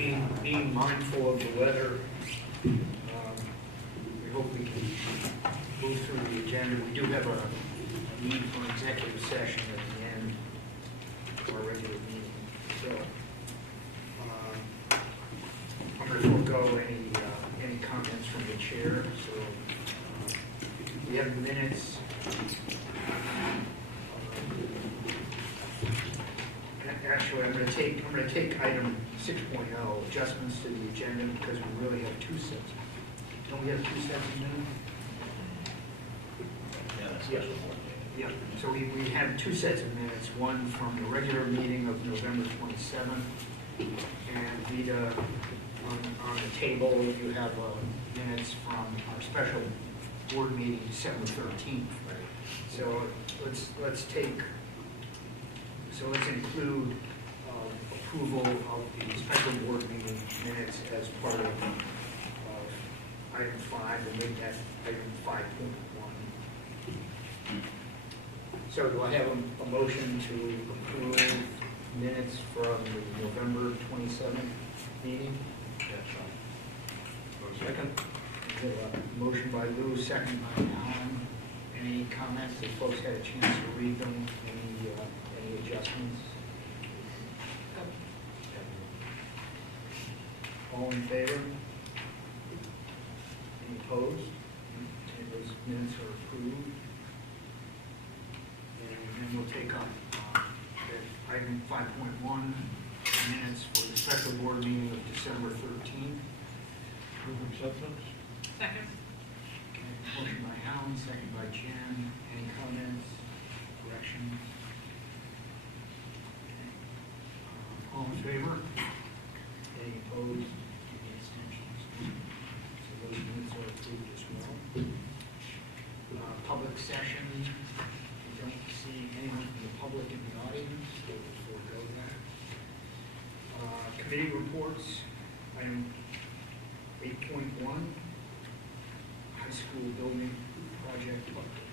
being mindful of the weather, we hope we can move through the agenda. We do have a need for an executive session at the end of our regular meeting. So I'm going to forego any comments from the chair. So we have the minutes. Actually, I'm going to take item 6.0, adjustments to the agenda, because we really have two sets. Don't we have two sets of minutes? Yeah, that's Yeah. special. Yeah, so we have two sets of minutes, one from the regular meeting of November 27th, and Vita, on the table, you have minutes from our special board meeting December 13th. So let's include approval of the special board meeting minutes as part of item 5, and make that item 5.1. So do I have a motion to approve minutes from the November 27th meeting? Yeah, sure. Second. Motion by Lou, second by Alan. Any comments? If folks had a chance to read them, any adjustments? All in favor? Any opposed? Okay, those minutes are approved. And then we'll take up item 5.1, minutes for the special board meeting of December 13th. Move acceptance? Second. Okay, motion by Alan, second by Jen. Any comments, corrections? Okay. All in favor? Any opposed? Any abstentions? So those minutes are approved as well. Public session, we don't see anyone from the public in the audience, so we'll forego that. Committee reports, item 8.1. High school building project update.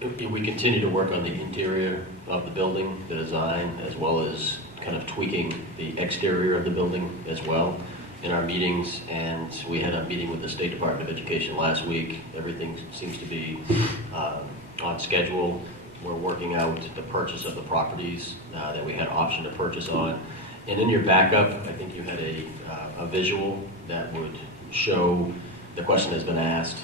Patrick. We continue to work on the interior of the building, the design, as well as kind of tweaking the exterior of the building as well in our meetings. And we had a meeting with the State Department of Education last week. Everything seems to be on schedule. We're working out the purchase of the properties that we had option to purchase on. And in your backup, I think you had a visual that would show, the question has been asked,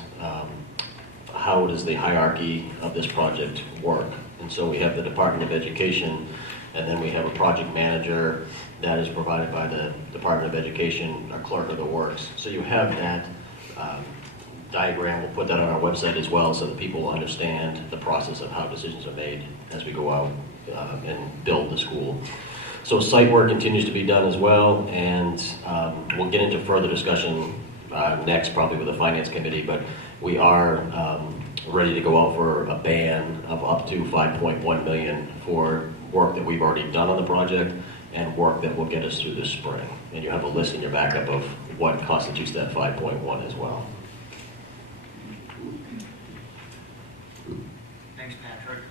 how does the hierarchy of this project work? And so we have the Department of Education, and then we have a project manager that is provided by the Department of Education, a clerk of the works. So you have that diagram. We'll put that on our website as well so that people understand the process of how decisions are made as we go out and build the school. So site work continues to be done as well, and we'll get into further discussion next, probably with the Finance Committee, but we are ready to go out for a ban of up to $5.1 million for work that we've already done on the project and work that will get us through this spring. And you have a list in your backup of what constitutes that 5.1 as well. Thanks, Patrick.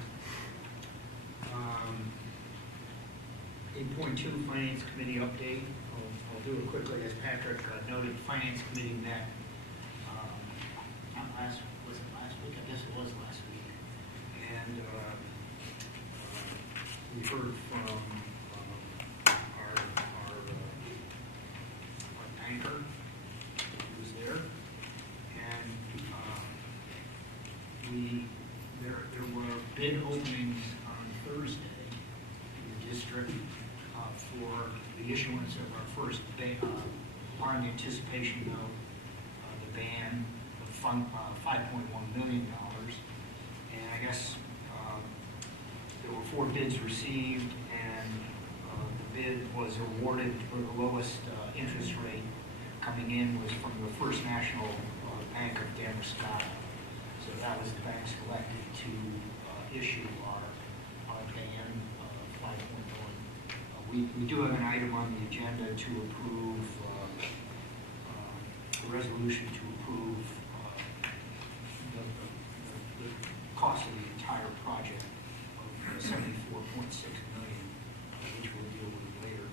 8.2, Finance Committee update. I'll do it quickly. As Patrick noted, the Finance Committee met was it last week? I guess it was last week. And we heard from our banker who was there. And there were bid openings on Thursday in the district for the issuance of our first bond anticipation note, the ban of $5.1 million. And I guess there were 4 bids received, and the bid was awarded for the lowest interest rate coming in was from the First National Bank of Damascus. So that was the bank selected to issue our ban of 5.1. We do have an item on the agenda to approve, a resolution to approve the cost of the entire project of $74.5 million, which we'll deal with later.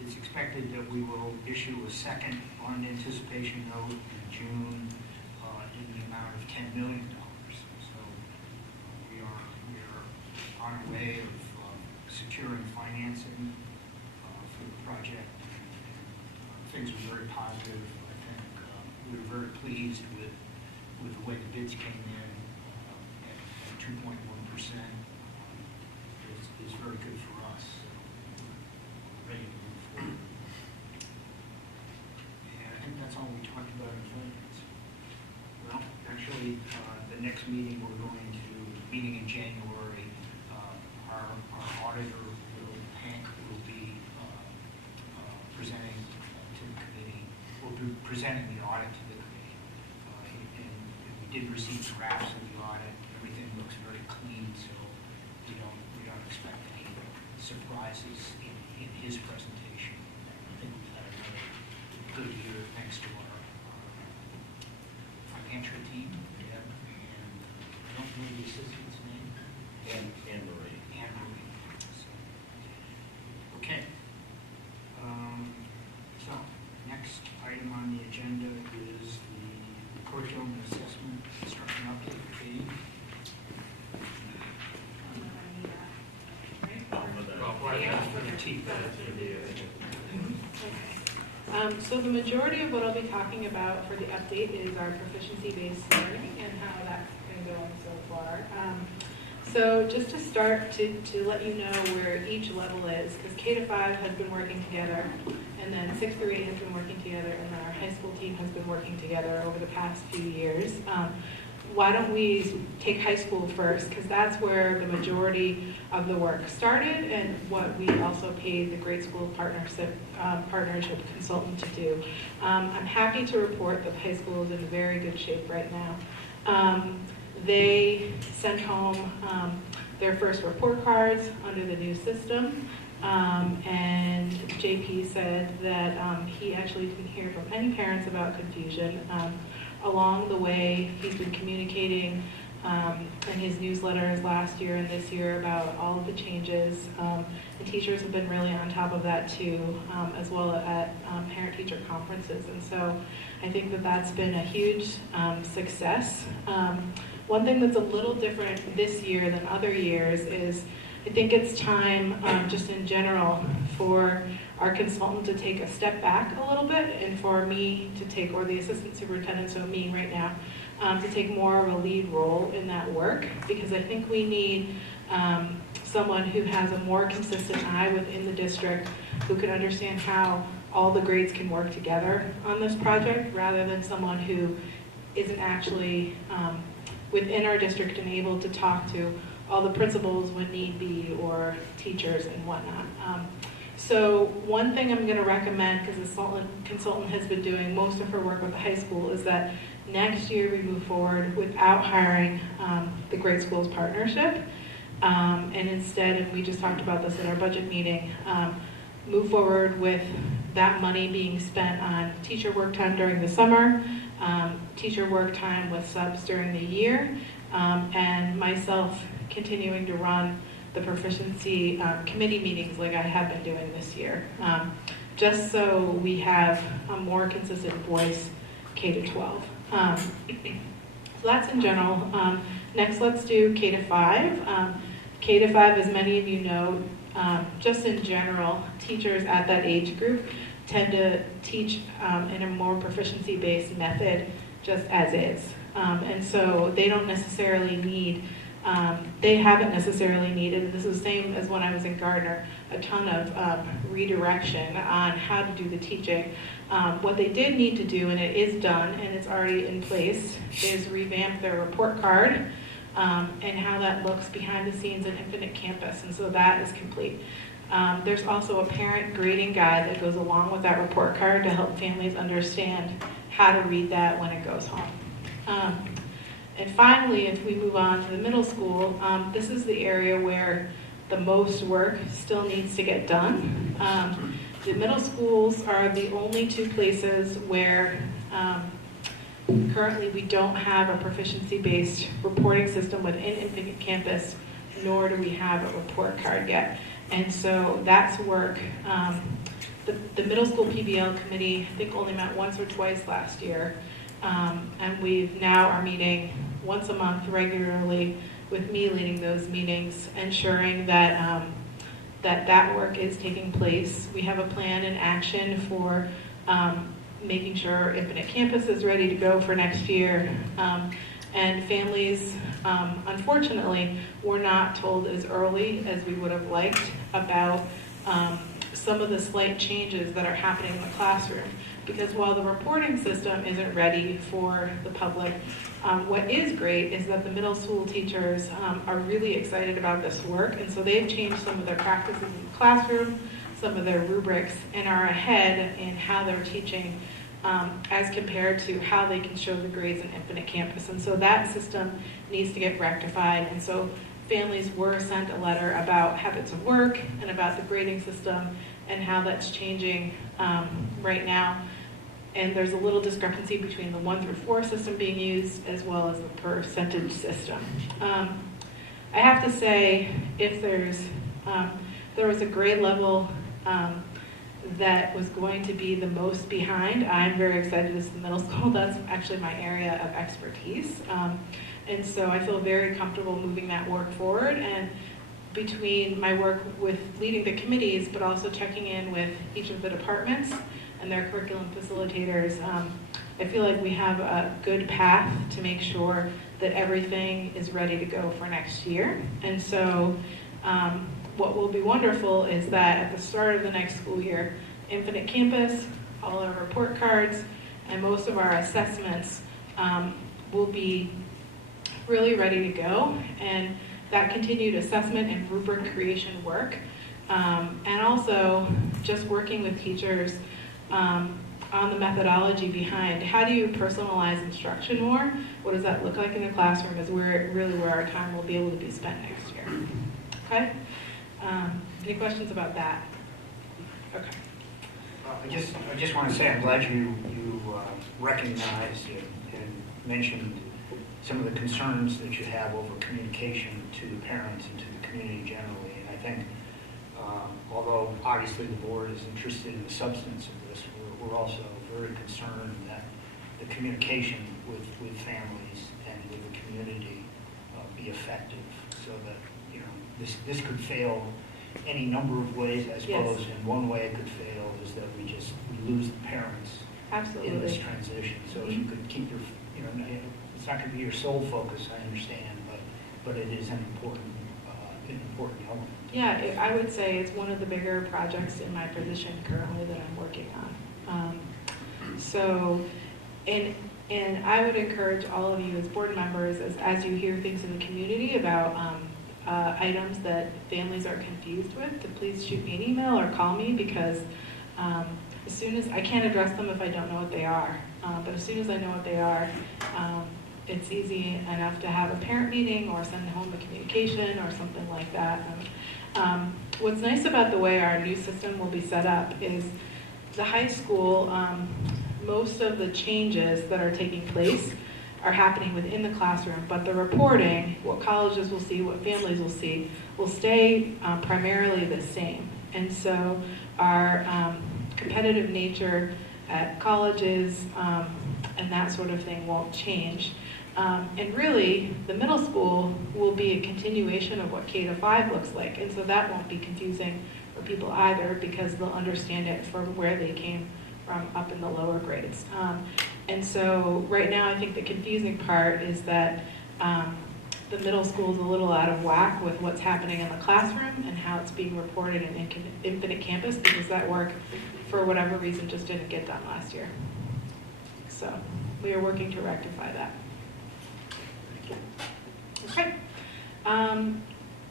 It's expected that we will issue a second bond anticipation note in June in the amount of $10 million. So we are on our way of securing financing for the project. Things are very positive. I think we were very pleased with the way the bids came in at 2.1%. Is very good for us. So we're ready to move forward. And I think that's all we talked about in finance. Well, actually, the next meeting meeting in January, our auditor, Hank, will be presenting to the committee, will be presenting the audit to the committee. And we did receive drafts of the audit. Everything looks very clean, so we don't expect any surprises in his presentation. I think we've had another good year thanks to our financial team. And I don't know the assistant's name. And Marie. Anne Marie. So, okay. So, next item on the agenda is the curriculum and assessment instruction update. Katie? So the majority of what I'll be talking about for the update is our proficiency-based learning and how that's been going so far. So just to start, to let you know where each level is, because K-5 has been working together, and then 6 through 8 has been working together, and then our high school team has been working together over the past few years. Why don't we take high school first, because that's where the majority of the work started and what we also paid the grade school partnership consultant to do. I'm happy to report that high school is in very good shape right now. They sent home their first report cards under the new system, and JP said that he actually didn't hear from any parents about confusion. Along the way, he's been communicating in his newsletters last year and this year about all of the changes. And teachers have been really on top of that too, as well at parent-teacher conferences. And so I think that that's been a huge success. One thing that's a little different this year than other years is I think it's time, just in general, for our consultant to take a step back a little bit, and for me to take, or the assistant superintendent, so me right now, to take more of a lead role in that work, because I think we need someone who has a more consistent eye within the district, who can understand how all the grades can work together on this project, rather than someone who isn't actually within our district and able to talk to all the principals when need be, or teachers and whatnot. So one thing I'm going to recommend, because the consultant has been doing most of her work with the high school, is that next year we move forward without hiring the grade schools partnership, and instead, and we just talked about this at our budget meeting, move forward with that money being spent on teacher work time during the summer, teacher work time with subs during the year, and myself continuing to run the proficiency committee meetings like I have been doing this year, just so we have a more consistent voice K-12. So that's in general. Next, let's do K-5. K-5, as many of you know, just in general, teachers at that age group tend to teach in a more proficiency-based method, just as is. And so they don't necessarily need, they haven't necessarily needed, and this is the same as when I was in Gardner, a ton of redirection on how to do the teaching. What they did need to do, and it is done, and it's already in place, is revamp their report card and how that looks behind the scenes in Infinite Campus, and so that is complete. There's also a parent grading guide that goes along with that report card to help families understand how to read that when it goes home. And finally, if we move on to the middle school, this is the area where the most work still needs to get done. The middle schools are the only two places where currently we don't have a proficiency-based reporting system within Infinite Campus nor do we have a report card yet. And so that's work. The middle school PBL committee, I think, only met once or twice last year. And we've now are meeting once a month regularly, with me leading those meetings, ensuring that that work is taking place. We have a plan in action for making sure Infinite Campus is ready to go for next year. And families, unfortunately, were not told as early as we would have liked about some of the slight changes that are happening in the classroom. Because while the reporting system isn't ready for the public, what is great is that the middle school teachers are really excited about this work, and so they've changed some of their practices in the classroom, some of their rubrics, and are ahead in how they're teaching as compared to how they can show the grades in Infinite Campus. And so that system needs to get rectified, and so families were sent a letter about habits of work and about the grading system and how that's changing right now. And there's a little discrepancy between the 1 through 4 system being used as well as the percentage system. I have to say, if there was a grade level that was going to be the most behind, I'm very excited as the middle school. That's actually my area of expertise. And so I feel very comfortable moving that work forward. And between my work with leading the committees, but also checking in with each of the departments and their curriculum facilitators, I feel like we have a good path to make sure that everything is ready to go for next year. And so what will be wonderful is that at the start of the next school year, Infinite Campus, all our report cards, and most of our assessments will be really ready to go. And that continued assessment and rubric creation work, and also just working with teachers on the methodology behind how do you personalize instruction more? What does that look like in the classroom is where our time will be able to be spent next year. Okay? Any questions about that? Okay. I just want to say I'm glad you recognized and mentioned some of the concerns that you have over communication to the parents and to the community generally. And I think, although obviously the board is interested in the substance of this, we're also very concerned that the communication with families and with the community be effective, so that this could fail any number of ways. I suppose in one way it could fail is that we lose the parents in this transition. So if you could keep your, it's not going to be your sole focus, I understand, but it is an important element. Yeah, I would say it's one of the bigger projects in my position currently that I'm working on. And I would encourage all of you as board members, as you hear things in the community about items that families are confused with, to please shoot me an email or call me, because as soon as I can't address them if I don't know what they are, but as soon as I know what they are, it's easy enough to have a parent meeting or send home a communication or something like that. What's nice about the way our new system will be set up is the high school, most of the changes that are taking place are happening within the classroom, but the reporting, what colleges will see, what families will see, will stay primarily the same. And so our competitive nature at colleges and that sort of thing won't change. And really, the middle school will be a continuation of what K-5 looks like, and so that won't be confusing for people either, because they'll understand it from where they came from up in the lower grades. And so right now, I think the confusing part is that the middle school is a little out of whack with what's happening in the classroom and how it's being reported in Infinite Campus, because that work, for whatever reason, just didn't get done last year. So we are working to rectify that. Okay.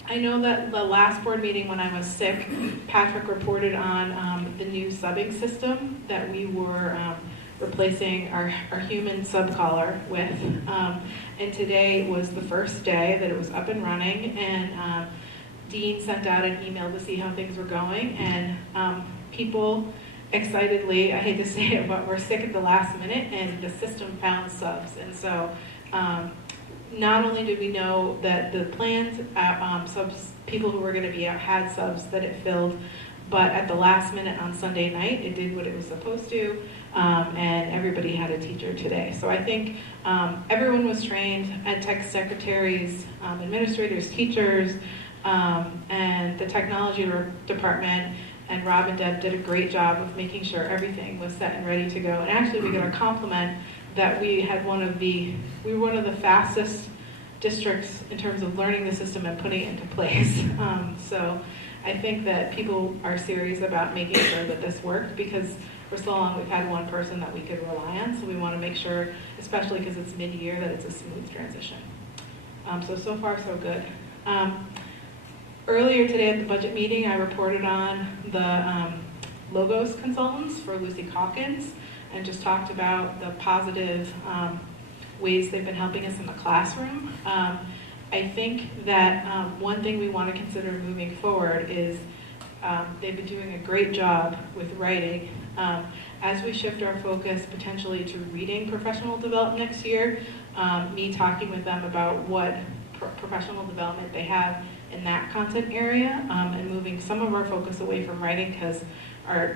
I know that the last board meeting when I was sick, Patrick reported on the new subbing system that we were replacing our human sub-collar with. And today was the first day that it was up and running, and Dean sent out an email to see how things were going, and people excitedly, I hate to say it, but we're sick at the last minute, and the system found subs. And so not only did we know that the plans, subs, people who were going to be out had subs that it filled, but at the last minute on Sunday night, it did what it was supposed to, and everybody had a teacher today. So I think everyone was trained, ed tech secretaries, administrators, teachers, and the technology department, and Rob and Deb did a great job of making sure everything was set and ready to go. And actually we got a compliment that we were one of the fastest districts in terms of learning the system and putting it into place. So I think that people are serious about making sure that this worked, because for so long we've had one person that we could rely on. So we want to make sure, especially because it's mid-year, that it's a smooth transition. So far so good. Earlier today at the budget meeting, I reported on the Logos consultants for Lucy Calkins, and just talked about the positive ways they've been helping us in the classroom. I think that one thing we want to consider moving forward is they've been doing a great job with writing. As we shift our focus potentially to reading professional development next year, me talking with them about what professional development they have in that content area, and moving some of our focus away from writing, because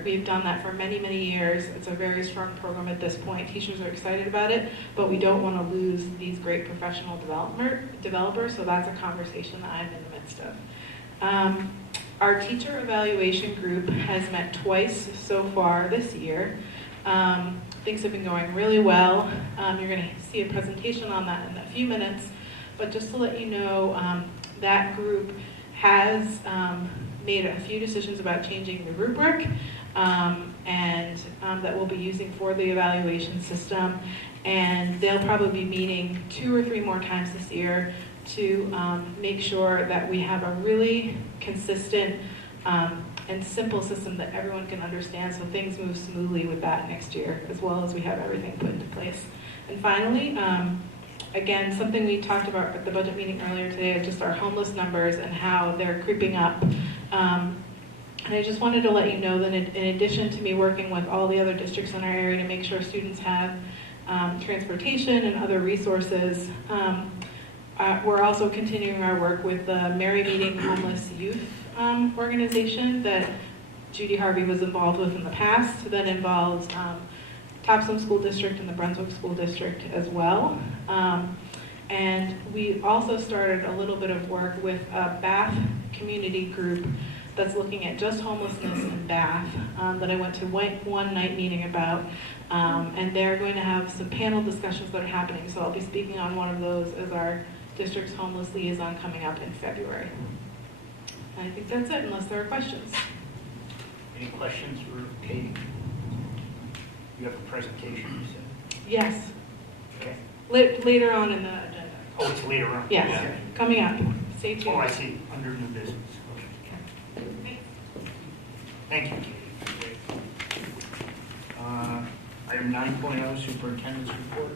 we've done that for many, many years. It's a very strong program at this point. Teachers are excited about it, but we don't want to lose these great professional developers, so that's a conversation that I'm in the midst of. Our teacher evaluation group has met twice so far this year. Things have been going really well. You're going to see a presentation on that in a few minutes, but just to let you know, that group has made a few decisions about changing the rubric, and that we'll be using for the evaluation system. And they'll probably be meeting 2 or 3 more times this year to make sure that we have a really consistent and simple system that everyone can understand, so things move smoothly with that next year, as well as we have everything put into place. And finally, again, something we talked about at the budget meeting earlier today is just our homeless numbers and how they're creeping up. And I just wanted to let you know that in addition to me working with all the other districts in our area to make sure students have transportation and other resources, we're also continuing our work with the Mary Meeting Homeless Youth organization that Judy Harvey was involved with in the past, that involves Topsom School District and the Brunswick School District as well. And we also started a little bit of work with a Bath community group that's looking at just homelessness in Bath, that I went to one night meeting about. And they're going to have some panel discussions that are happening. So I'll be speaking on one of those as our district's homeless liaison coming up in February. And I think that's it, unless there are questions. Any questions for Katie? You have a presentation, you said? Yes, Okay. later on in the agenda. Oh, it's later on? Yes, Okay. coming up. Stay tuned. Oh, I see, under new business. Okay. Thank you, Katie. Item 9.0, Superintendent's Report.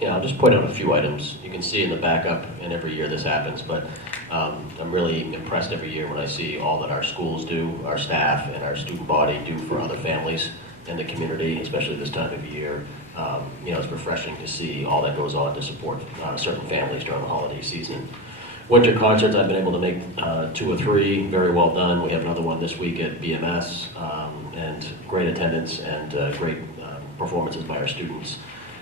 Yeah, I'll just point out a few items. You can see in the backup, and every year this happens, but I'm really impressed every year when I see all that our schools do, our staff and our student body do for other families in the community, especially this time of year. It's refreshing to see all that goes on to support certain families during the holiday season. Winter concerts, I've been able to make 2 or 3, very well done. We have another one this week at BMS, and great attendance and great performances by our students.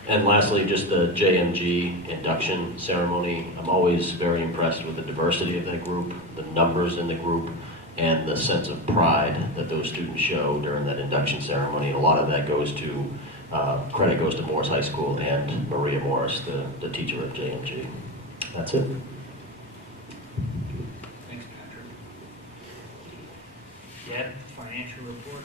And lastly, just the JMG induction ceremony. I'm always very impressed with the diversity of that group, the numbers in the group, and the sense of pride that those students show during that induction ceremony. And a lot of that goes to, credit goes to Morris High School and Maria Morris, the teacher at JMG. That's it. Thanks, Patrick. Deb, financial report.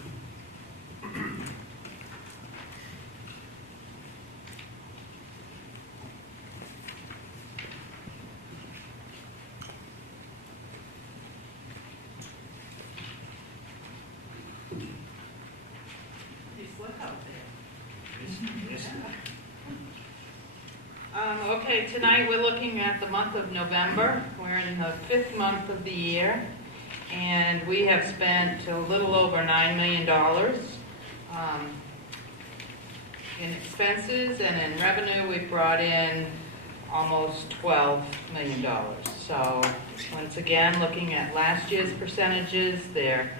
Yes. Okay, tonight we're looking at the month of November. We're in the 5th month of the year, and we have spent a little over $9 million. in expenses, and in revenue, we brought in almost $12 million. So once again, looking at last year's percentages, they're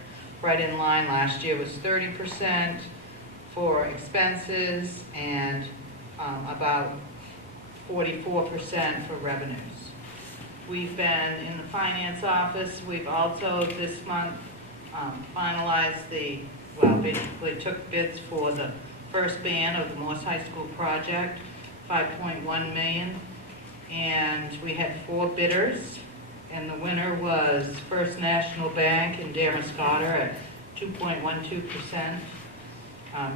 right in line. Last year was 30% for expenses and about 44% for revenues. We've been in the finance office. We've also this month finalized basically took bids for the first band of the Morse High School project, $5.1 million. And we had 4 bidders, and the winner was First National Bank in Damascotter at 2.12%.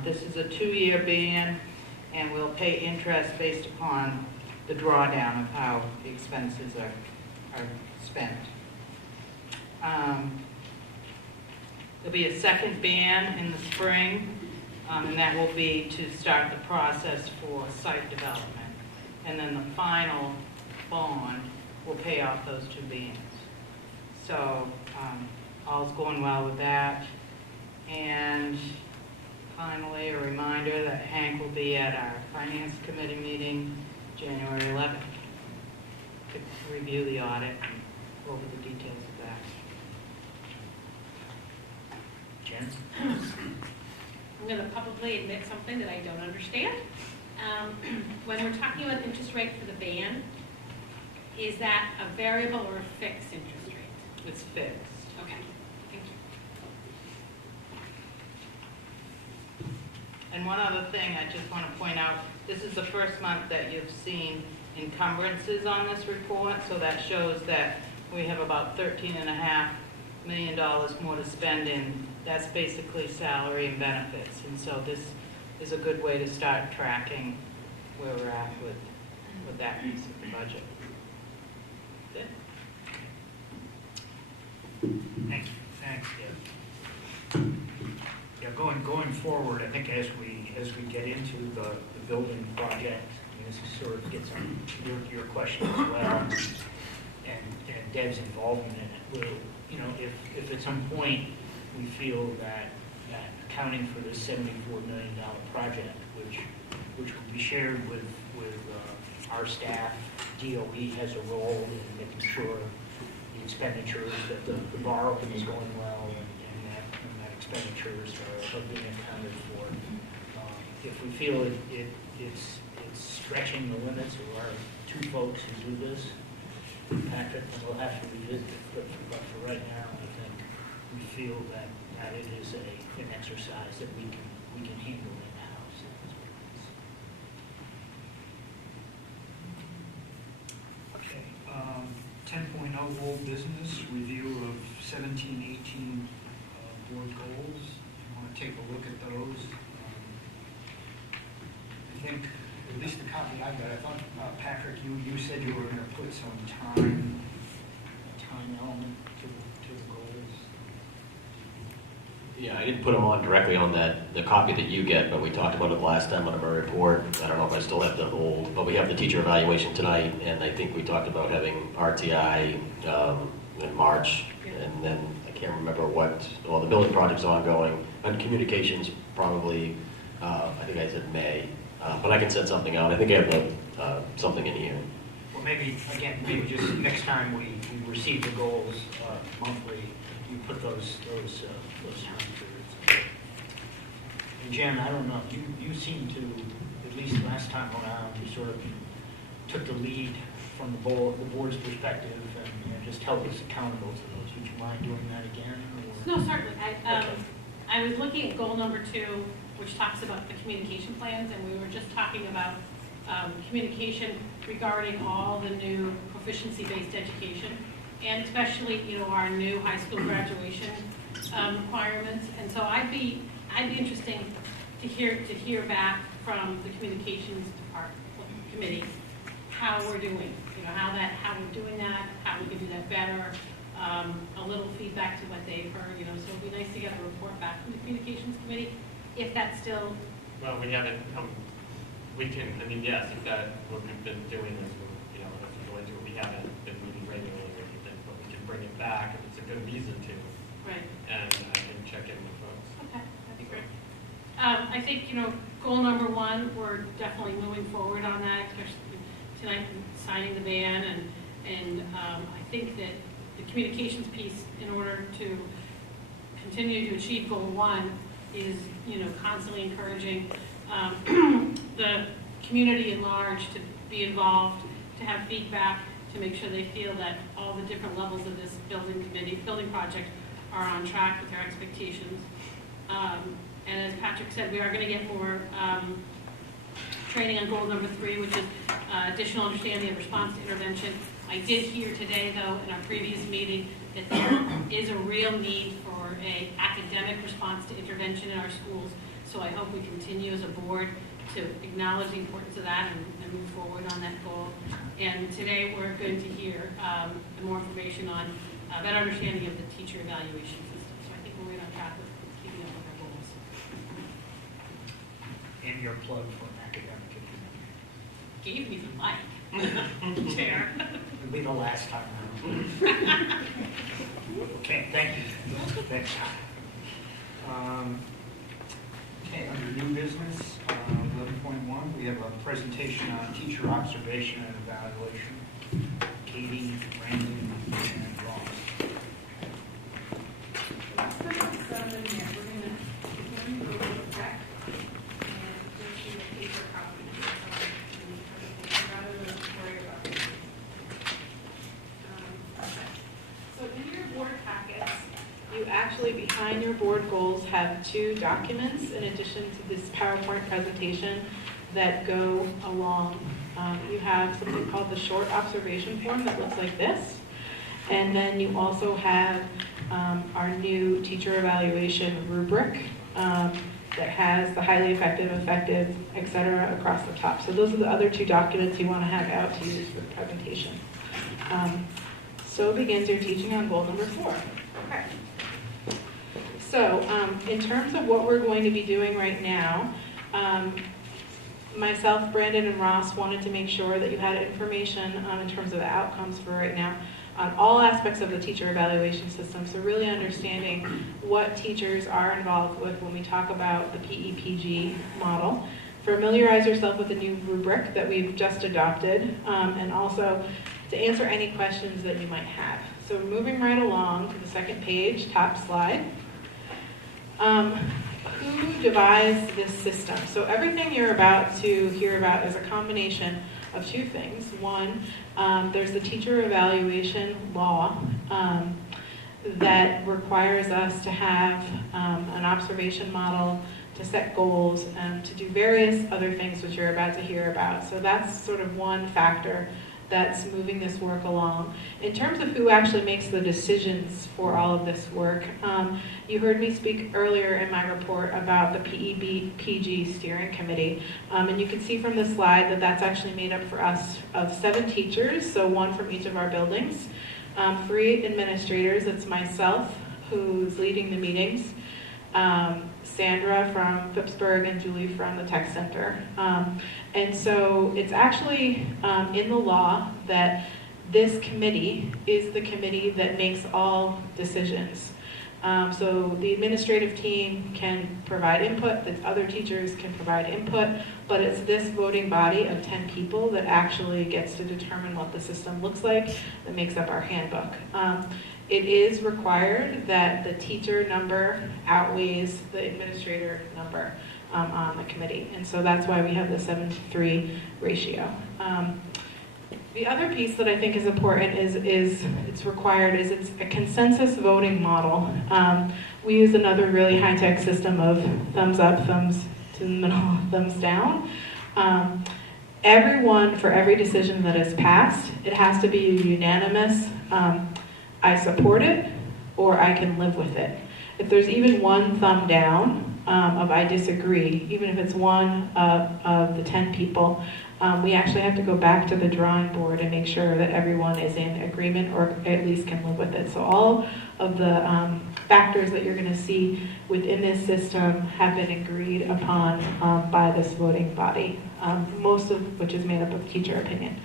This is a 2-year ban, and we'll pay interest based upon the drawdown of how the expenses are spent. There'll be a second ban in the spring, and that will be to start the process for site development. And then the final bond will pay off those 2 bans. So all's going well with that. And finally, a reminder that Hank will be at our Finance Committee meeting January 11th to review the audit and go over the details of that. Jen? I'm going to publicly admit something that I don't understand. When we're talking about interest rate for the ban, is that a variable or a fixed interest rate? It's fixed. Okay, thank you. And one other thing I just want to point out, this is the first month that you've seen encumbrances on this report, so that shows that we have about $13.5 million more to spend in. That's basically salary and benefits, and so this is a good way to start tracking where we're at with that piece of the budget. Good. Thanks, Deb. Yeah, going forward, I think as we get into the building project, this sort of gets on your question as well, and Deb's involvement in it. We'll, if at some point we feel that accounting for this $74 million project, which will be shared with our staff, DOE has a role in making sure the expenditures, that the borrowing is going well, and that expenditures are being accounted for. If we feel it's stretching the limits of our 2 folks who do this, Patrick, we'll have to revisit it. But for right now, I think we feel that it is an exercise that we can handle in-house. 10.0 old business, review of 17-18 board goals. If you want to take a look at those. I think, at least the copy I got, I thought, Patrick, you said you were going to put some time element to the goals. Yeah, I didn't put them on directly on the copy that you get, but we talked about it last time on our report. I don't know if I still have the old, but we have the teacher evaluation tonight, and I think we talked about having RTI in March, and then I can't remember the building project's ongoing, and communications probably, I think I said May, but I can send something out. I think I have something in here. Well, maybe just next time we receive the goals monthly, you put those time periods. And Jen, I don't know, you seem to, at least last time around, you sort of took the lead from the board's perspective and just held us accountable to those. Would you mind doing that again? No, certainly. Okay. I was looking at goal number 2, which talks about the communication plans, and we were just talking about communication regarding all the new proficiency-based education, and especially, our new high school graduation requirements. And so I'd be interesting to hear back from the communications committee how we're doing, how we're doing that, how we can do that better, a little feedback to what they've heard, so it'd be nice to get a report back from the communications committee, if that's still. Well, we haven't come, yes, if that, what we've been doing is, if we go into it, we haven't been meeting regularly or anything, but we can bring it back if it's a good reason to. Right. And I can check in with folks. Okay, that'd be great. I think, Goal number 1, we're definitely moving forward on that, especially tonight signing the ban, and I think that the communications piece, in order to continue to achieve Goal 1, is, you know, constantly encouraging the community at large to be involved, to have feedback, to make sure they feel that all the different levels of this building project are on track with their expectations. And as Patrick said, we are going to get more training on goal number 3, which is additional understanding of response to intervention. I did hear today, though, in our previous meeting, that there is a real need for an academic response to intervention in our schools. So I hope we continue as a board to acknowledge the importance of that and move forward on that goal. And today we're going to hear more information on a better understanding of the teacher evaluation system. So I think we're right on track with keeping up with our goals. And your plug for an academic intervention. Gave me the mic. Chair. It'll be the last time around. Okay, thank you. Thanks. Okay, under new business, 11.1, we have a presentation on teacher observation and evaluation. Katie, Brandon, and Ross. Last time I saw them here, we're going to go to the deck and just do a paper copy rather than worry about it. Okay. So in your board packets, you actually, behind your board goals, have 2 documents in addition to this PowerPoint presentation that go along. You have something called the short observation form that looks like this. And then you also have our new teacher evaluation rubric that has the highly effective, etc. across the top. So those are the other 2 documents you want to have out to use for the presentation. So begins your teaching on goal number 4. Okay. So in terms of what we're going to be doing right now, myself, Brandon, and Ross wanted to make sure that you had information in terms of the outcomes for right now on all aspects of the teacher evaluation system. So really understanding what teachers are involved with when we talk about the PEPG model. Familiarize yourself with the new rubric that we've just adopted, and also to answer any questions that you might have. So moving right along to the second page, top slide. Who devised this system? So everything you're about to hear about is a combination of 2 things. One, there's the teacher evaluation law that requires us to have an observation model, to set goals, and to do various other things which you're about to hear about. So that's sort of one factor that's moving this work along. In terms of who actually makes the decisions for all of this work, you heard me speak earlier in my report about the PEPG steering committee, and you can see from the slide that that's actually made up for us of 7 teachers, so 1 from each of our buildings, 3 administrators. It's myself who's leading the meetings, Sandra from Phippsburg, and Julie from the Tech Center. And so it's actually in the law that this committee is the committee that makes all decisions. So the administrative team can provide input, the other teachers can provide input, but it's this voting body of 10 people that actually gets to determine what the system looks like, that makes up our handbook. It is required that the teacher number outweighs the administrator number on the committee. And so that's why we have the 7-to-3 ratio. The other piece that I think is important is it's a consensus voting model. We use another really high-tech system of thumbs up, thumbs to the middle, thumbs down. Everyone, for every decision that is passed, it has to be unanimous. I support it, or I can live with it. If there's even one thumb down of I disagree, even if it's one of the 10 people, we actually have to go back to the drawing board and make sure that everyone is in agreement or at least can live with it. So all of the factors that you're going to see within this system have been agreed upon by this voting body, most of which is made up of teacher opinion.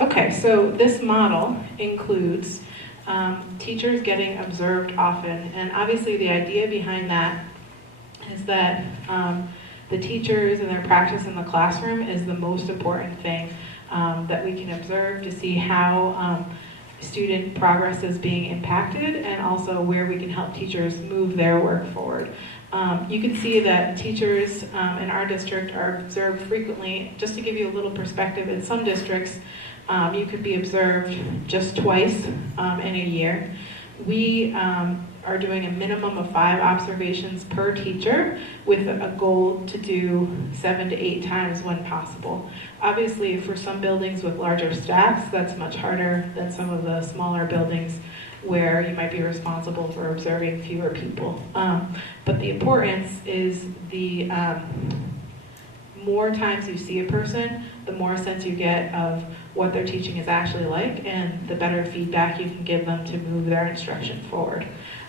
Okay, so this model includes teachers getting observed often, and obviously the idea behind that is that the teachers and their practice in the classroom is the most important thing that we can observe to see how student progress is being impacted, and also where we can help teachers move their work forward. You can see that teachers in our district are observed frequently. Just to give you a little perspective, in some districts, you could be observed just twice in a year. We are doing a minimum of 5 observations per teacher with a goal to do 7 to 8 times when possible. Obviously, for some buildings with larger staffs, that's much harder than some of the smaller buildings where you might be responsible for observing fewer people. But the importance is the more times you see a person, the more sense you get of what their teaching is actually like, and the better feedback you can give them to move their instruction forward.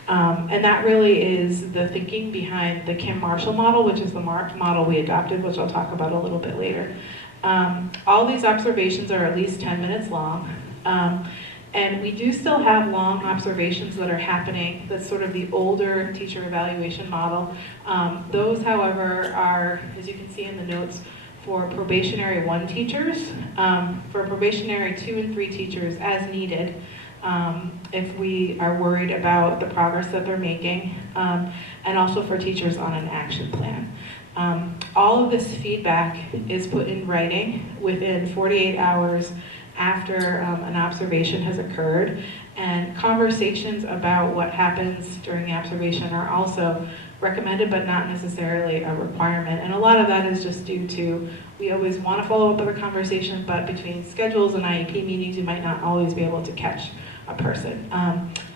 And that really is the thinking behind the Kim Marshall model, which is the model we adopted, which I'll talk about a little bit later. All these observations are at least 10 minutes long. And we do still have long observations that are happening. That's sort of the older teacher evaluation model. Those, however, are, as you can see in the notes, for probationary 1 teachers, for probationary 2 and 3 teachers as needed, if we are worried about the progress that they're making, and also for teachers on an action plan. All of this feedback is put in writing within 48 hours after an observation has occurred, and conversations about what happens during the observation are also recommended but not necessarily a requirement. And a lot of that is just due to, we always want to follow up with a conversation, but between schedules and IEP meetings, you might not always be able to catch a person.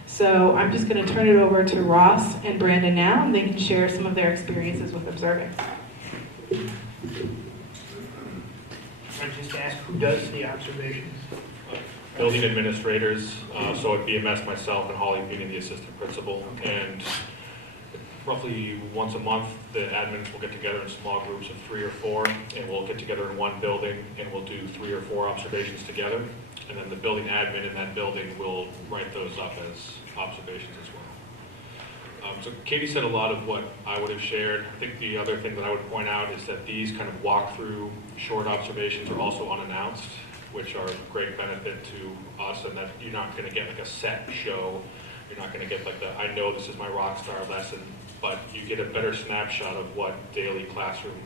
So I'm just going to turn it over to Ross and Brandon now, and they can share some of their experiences with observing. I just ask, who does the observations? Building administrators, so at BMS, myself and Holly being the assistant principal, and roughly once a month, the admins will get together in small groups of 3 or 4, and we'll get together in one building, and we'll do 3 or 4 observations together, and then the building admin in that building will write those up as observations as well. So Katie said a lot of what I would have shared. I think the other thing that I would point out is that these kind of walk-through short observations are also unannounced, which are a great benefit to us, and that you're not going to get like a set show. You're not going to get like the, I know this is my rock star lesson, but you get a better snapshot of what daily classroom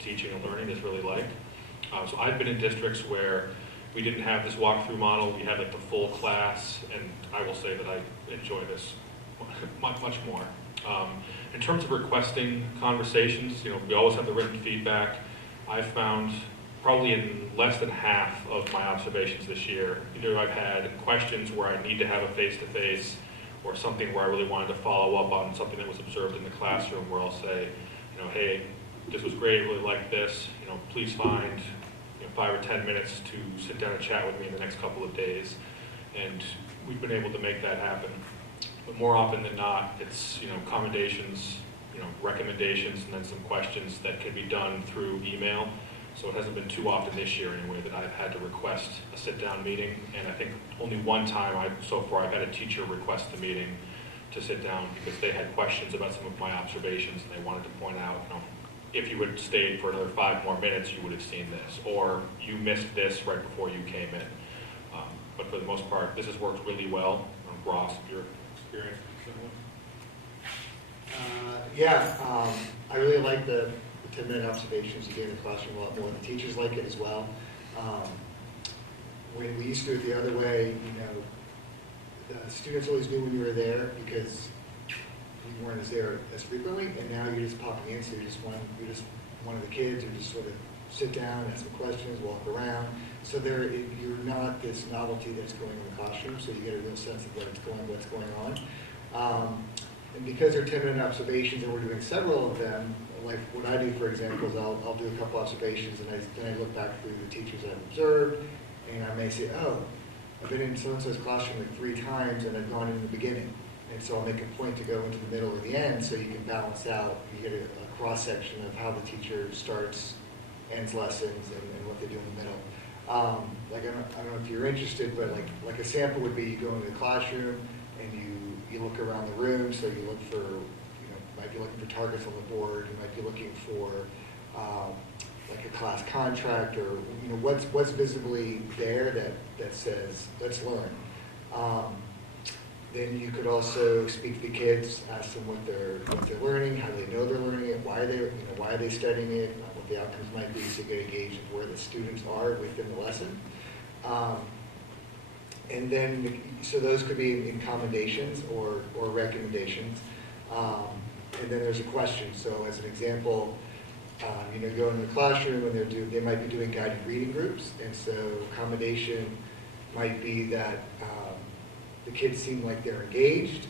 teaching and learning is really like. So I've been in districts where we didn't have this walkthrough model. We had like the full class, and I will say that I enjoy this much more. In terms of requesting conversations, we always have the written feedback. I've found probably in less than half of my observations this year, either I've had questions where I need to have a face-to-face, or something where I really wanted to follow up on something that was observed in the classroom, where I'll say, hey, this was great, really liked this, please find 5 or 10 minutes to sit down and chat with me in the next couple of days. And we've been able to make that happen. But more often than not, it's commendations, recommendations, and then some questions that can be done through email. So it hasn't been too often this year anyway that I've had to request a sit-down meeting. And I think only one time so far I've had a teacher request the meeting to sit down because they had questions about some of my observations, and they wanted to point out, if you had stayed for another 5 more minutes, you would have seen this, or you missed this right before you came in. But for the most part, this has worked really well. Ross, your experience similar? I really like the 10-minute observations you gave in the classroom a lot more. The teachers like it as well. When we used to do it the other way, the students always knew when you were there because you weren't there as frequently, and now you're just popping in, so you're just one of the kids, you just sort of sit down, ask some questions, walk around. So you're not this novelty that's going in the classroom, so you get a real sense of what's going on. And because they're 10-minute observations, and we're doing several of them, like what I do, for example, is I'll do a couple observations, and then I look back through the teachers I've observed, and I may say, oh, I've been in so-and-so's classroom like 3 times, and I've gone in the beginning. And so I'll make a point to go into the middle or the end, so you can balance out, you get a cross-section of how the teacher starts, ends lessons, and what they do in the middle. I don't know if you're interested, but like a sample would be you go into the classroom, and you look around the room, so you look for, might be looking for targets on the board, you might be looking for like a class contract, or what's visibly there that says let's learn. Then you could also speak to the kids, ask them what they're learning, how do they know they're learning it, why are they studying it, what the outcomes might be, so you get a gauge of where the students are within the lesson. And then, so those could be in commendations or recommendations. And then there's a question. So as an example, you go in the classroom and they might be doing guided reading groups. And so commendation might be that the kids seem like they're engaged.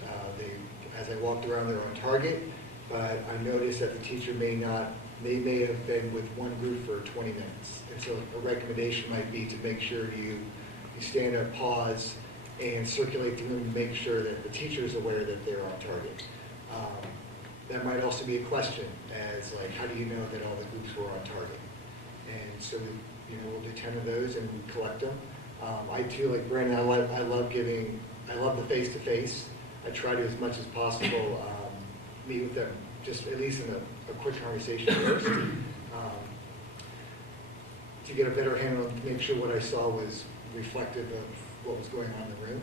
As I walked around, they're on target. But I noticed that the teacher may have been with one group for 20 minutes. And so a recommendation might be to make sure you stand up, pause, and circulate the room to make sure that the teacher is aware that they're on target. That might also be a question, as like, how do you know that all the groups were on target? And so we'll do 10 of those and we collect them. I too, like Brandon, I love the face-to-face. I try to, as much as possible, meet with them, just at least in a quick conversation first, to get a better handle and make sure what I saw was reflective of what was going on in the room.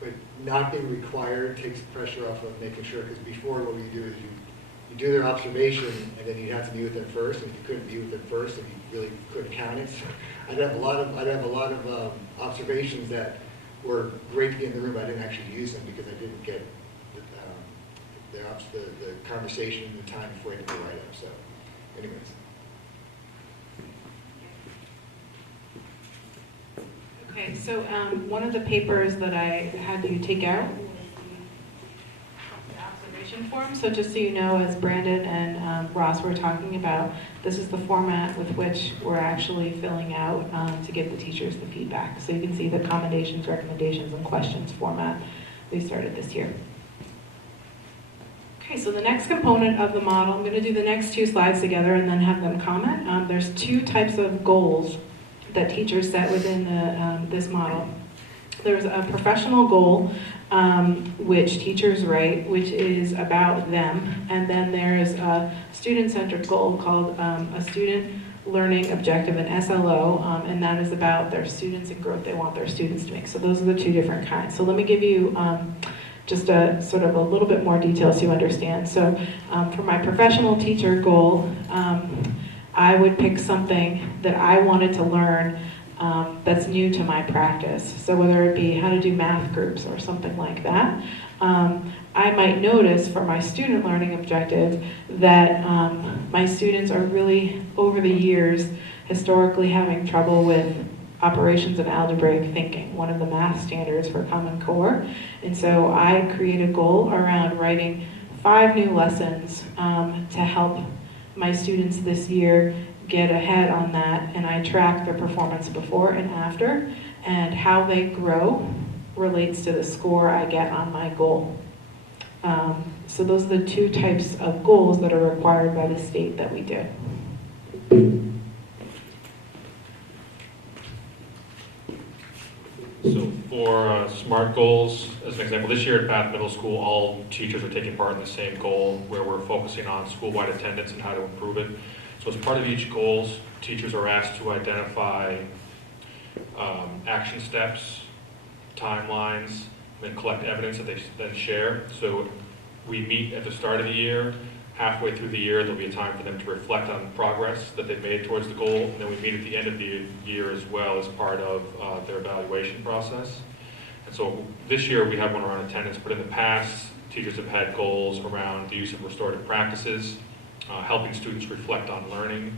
But not being required takes the pressure off of making sure, because before what we do is you do their observation and then you have to meet with them first, and if you couldn't meet with them first, and you really couldn't count it. So I'd have a lot of observations that were great to be in the room. I didn't actually use them because I didn't get the conversation and the time before I did the write-up. So anyways. Okay, so one of the papers that I had you take out was the observation form. So just so you know, as Brandon and Ross were talking about, this is the format with which we're actually filling out to give the teachers the feedback. So you can see the commendations, recommendations, and questions format we started this year. Okay, so the next component of the model, I'm going to do the next two slides together and then have them comment. There's two types of goals that teachers set within this model. There's a professional goal, which teachers write, which is about them. And then there's a student-centered goal called a student learning objective, an SLO, and that is about their students and growth they want their students to make. So those are the two different kinds. So let me give you just a sort of a little bit more detail so you understand. So for my professional teacher goal, I would pick something that I wanted to learn that's new to my practice. So whether it be how to do math groups or something like that, I might notice for my student learning objective that my students are really, over the years, historically having trouble with operations and algebraic thinking, one of the math standards for Common Core. And so I create a goal around writing 5 new lessons to help my students this year get ahead on that, and I track their performance before and after, and how they grow relates to the score I get on my goal. So those are the two types of goals that are required by the state that we do. So for SMART goals, as an example, this year at Bath Middle School, all teachers are taking part in the same goal, where we're focusing on school-wide attendance and how to improve it. So as part of each goal, teachers are asked to identify action steps, timelines, and then collect evidence that they then share. So we meet at the start of the year. Halfway through the year, there'll be a time for them to reflect on progress that they've made towards the goal. And then we meet at the end of the year as well as part of their evaluation process. And so this year we have one around attendance, but in the past, teachers have had goals around the use of restorative practices, helping students reflect on learning.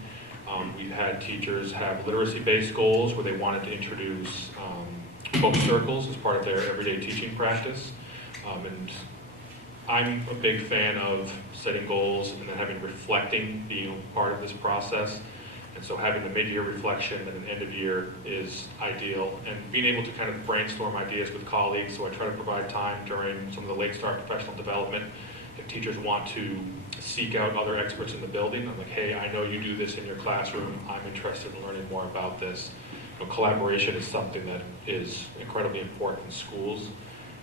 We've had teachers have literacy-based goals where they wanted to introduce book circles as part of their everyday teaching practice. And I'm a big fan of setting goals and then having reflecting being part of this process. And so having the mid-year reflection and an end of year is ideal. And being able to kind of brainstorm ideas with colleagues, so I try to provide time during some of the late start professional development. If teachers want to seek out other experts in the building, I'm like, hey, I know you do this in your classroom. I'm interested in learning more about this. Collaboration is something that is incredibly important in schools.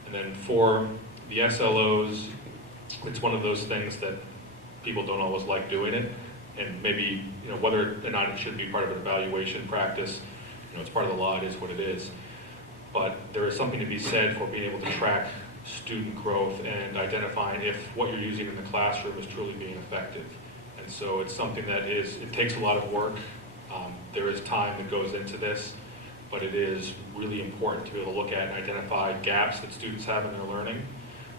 And then for the SLOs, it's one of those things that people don't always like doing it. And maybe, whether or not it should be part of an evaluation practice, it's part of the law, it is what it is. But there is something to be said for being able to track student growth and identifying if what you're using in the classroom is truly being effective. And so it's something that it takes a lot of work. There is time that goes into this, but it is really important to be able to look at and identify gaps that students have in their learning,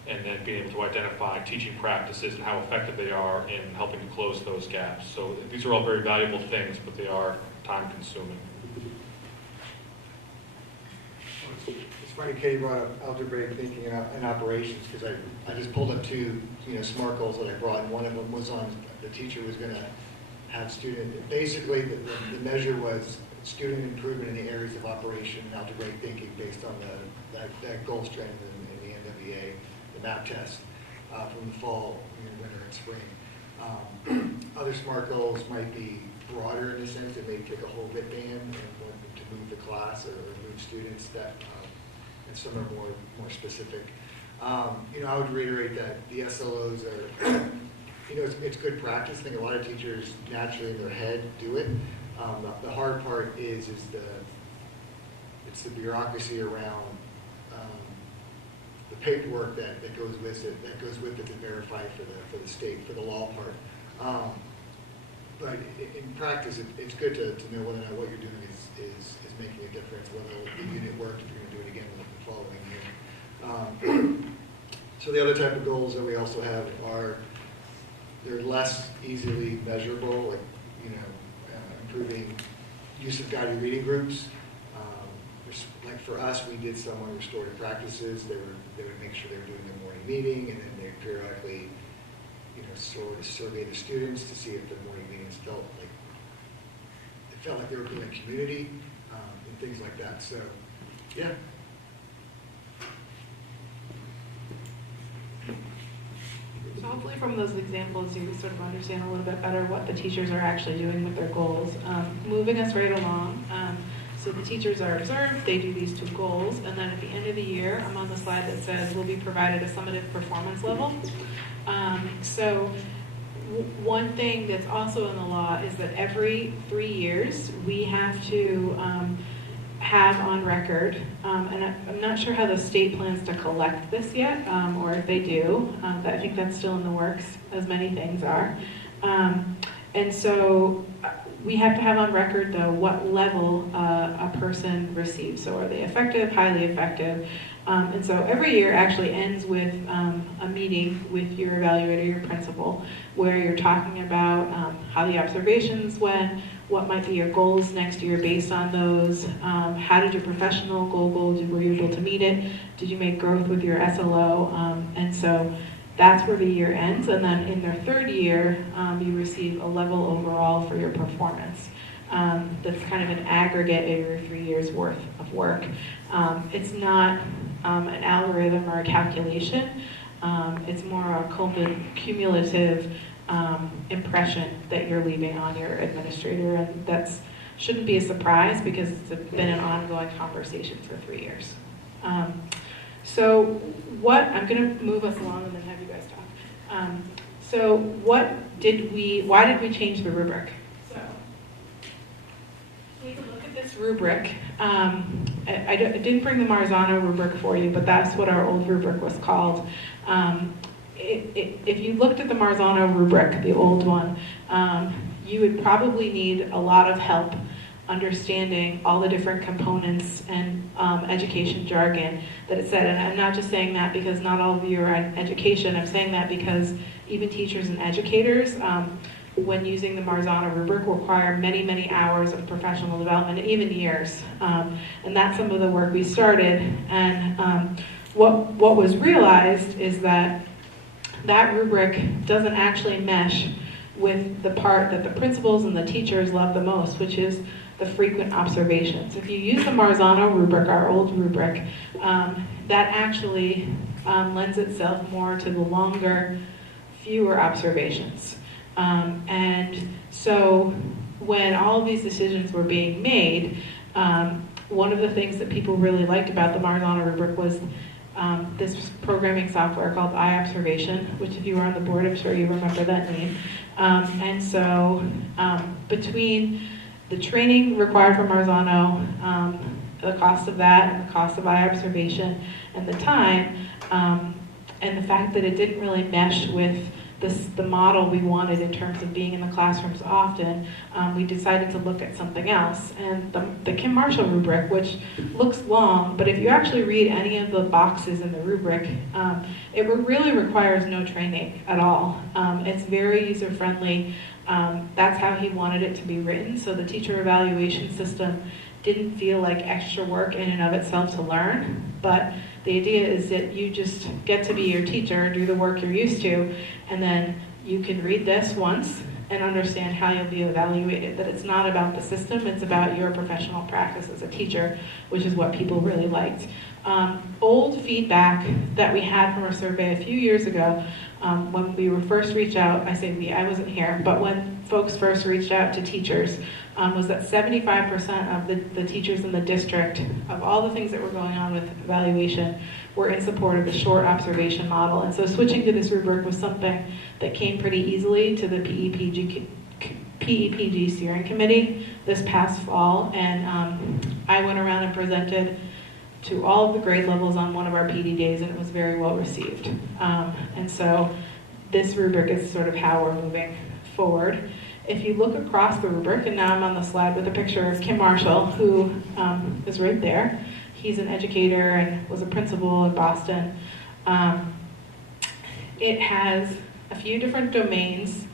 and then being able to identify teaching practices and how effective they are in helping to close those gaps. So these are all very valuable things, but they are time consuming. It's funny Katie brought up algebraic thinking and operations, because I just pulled up two, SMART goals that I brought, and one of them was on, the teacher was going to have basically the measure was student improvement in the areas of operation and algebraic thinking based on that goal strength in the NWA, the MAP test from the fall, winter, and spring. Other SMART goals might be broader in the sense that maybe take a whole bit band and want them to move the class or move students, and some are more specific. I would reiterate that the SLOs are, it's good practice. I think a lot of teachers naturally in their head do it. The hard part is it's the bureaucracy around the paperwork that goes with it to verify for the state, for the law part. But in practice, it's good to know whether or not what you're doing is making a difference, whether the unit worked, if you're going to do it again the following year. So the other type of goals that we also have they're less easily measurable, like improving use of guided reading groups. Like for us, we did some on restorative practices. They would make sure they were doing their morning meeting, and then they periodically, sort of survey the students to see if the morning meetings felt like they were building community and things like that. So, yeah. So hopefully from those examples, you sort of understand a little bit better what the teachers are actually doing with their goals. Moving us right along. So the teachers are observed, they do these two goals, and then at the end of the year, I'm on the slide that says we'll be provided a summative performance level. One thing that's also in the law is that every 3 years, we have to have on record, and I'm not sure how the state plans to collect this yet, or if they do. I think that's still in the works, as many things are. And so we have to have on record, though, what level a person receives. So are they effective, highly effective? And so every year actually ends with a meeting with your evaluator, your principal, where you're talking about how the observations went, what might be your goals next year based on those, how did your professional goal go, were you able to meet it, did you make growth with your SLO, and so that's where the year ends, and then in their third year, you receive a level overall for your performance. That's kind of an aggregate of your 3 years worth of work. It's not an algorithm or a calculation. It's more a cumulative impression that you're leaving on your administrator, and that shouldn't be a surprise because it's been an ongoing conversation for 3 years. So I'm going to move us along and then have you guys talk. So why did we change the rubric? So take a look at this rubric. I didn't bring the Marzano rubric for you, but that's what our old rubric was called. If you looked at the Marzano rubric, the old one, you would probably need a lot of help understanding all the different components and education jargon that it said. And I'm not just saying that because not all of you are in education. I'm saying that because even teachers and educators, when using the Marzano rubric, require many, many hours of professional development, even years. And that's some of the work we started. And what was realized is that rubric doesn't actually mesh with the part that the principals and the teachers love the most, which is the frequent observations. If you use the Marzano rubric, our old rubric, that actually lends itself more to the longer, fewer observations. And so when all of these decisions were being made, one of the things that people really liked about the Marzano rubric was this programming software called iObservation, which if you were on the board, I'm sure you remember that name. And so between the training required for Marzano, the cost of that, and the cost of eye observation, and the time, and the fact that it didn't really mesh with the model we wanted in terms of being in the classrooms often, we decided to look at something else. And the Kim Marshall rubric, which looks long, but if you actually read any of the boxes in the rubric, it really requires no training at all. It's very user-friendly. That's how he wanted it to be written, so the teacher evaluation system didn't feel like extra work in and of itself to learn, but the idea is that you just get to be your teacher, do the work you're used to, and then you can read this once and understand how you'll be evaluated. That it's not about the system, it's about your professional practice as a teacher, which is what people really liked. Old feedback that we had from our survey a few years ago, when we were first reached out, I say we, I wasn't here, but when folks first reached out to teachers, was that 75% of the teachers in the district, of all the things that were going on with evaluation, were in support of the short observation model. And so switching to this rubric was something that came pretty easily to the PEPG steering committee this past fall, and I went around and presented to all of the grade levels on one of our PD days, and it was very well received. And so this rubric is sort of how we're moving forward. If you look across the rubric, and now I'm on the slide with a picture of Kim Marshall, who is right there. He's an educator and was a principal in Boston. It has a few different domains.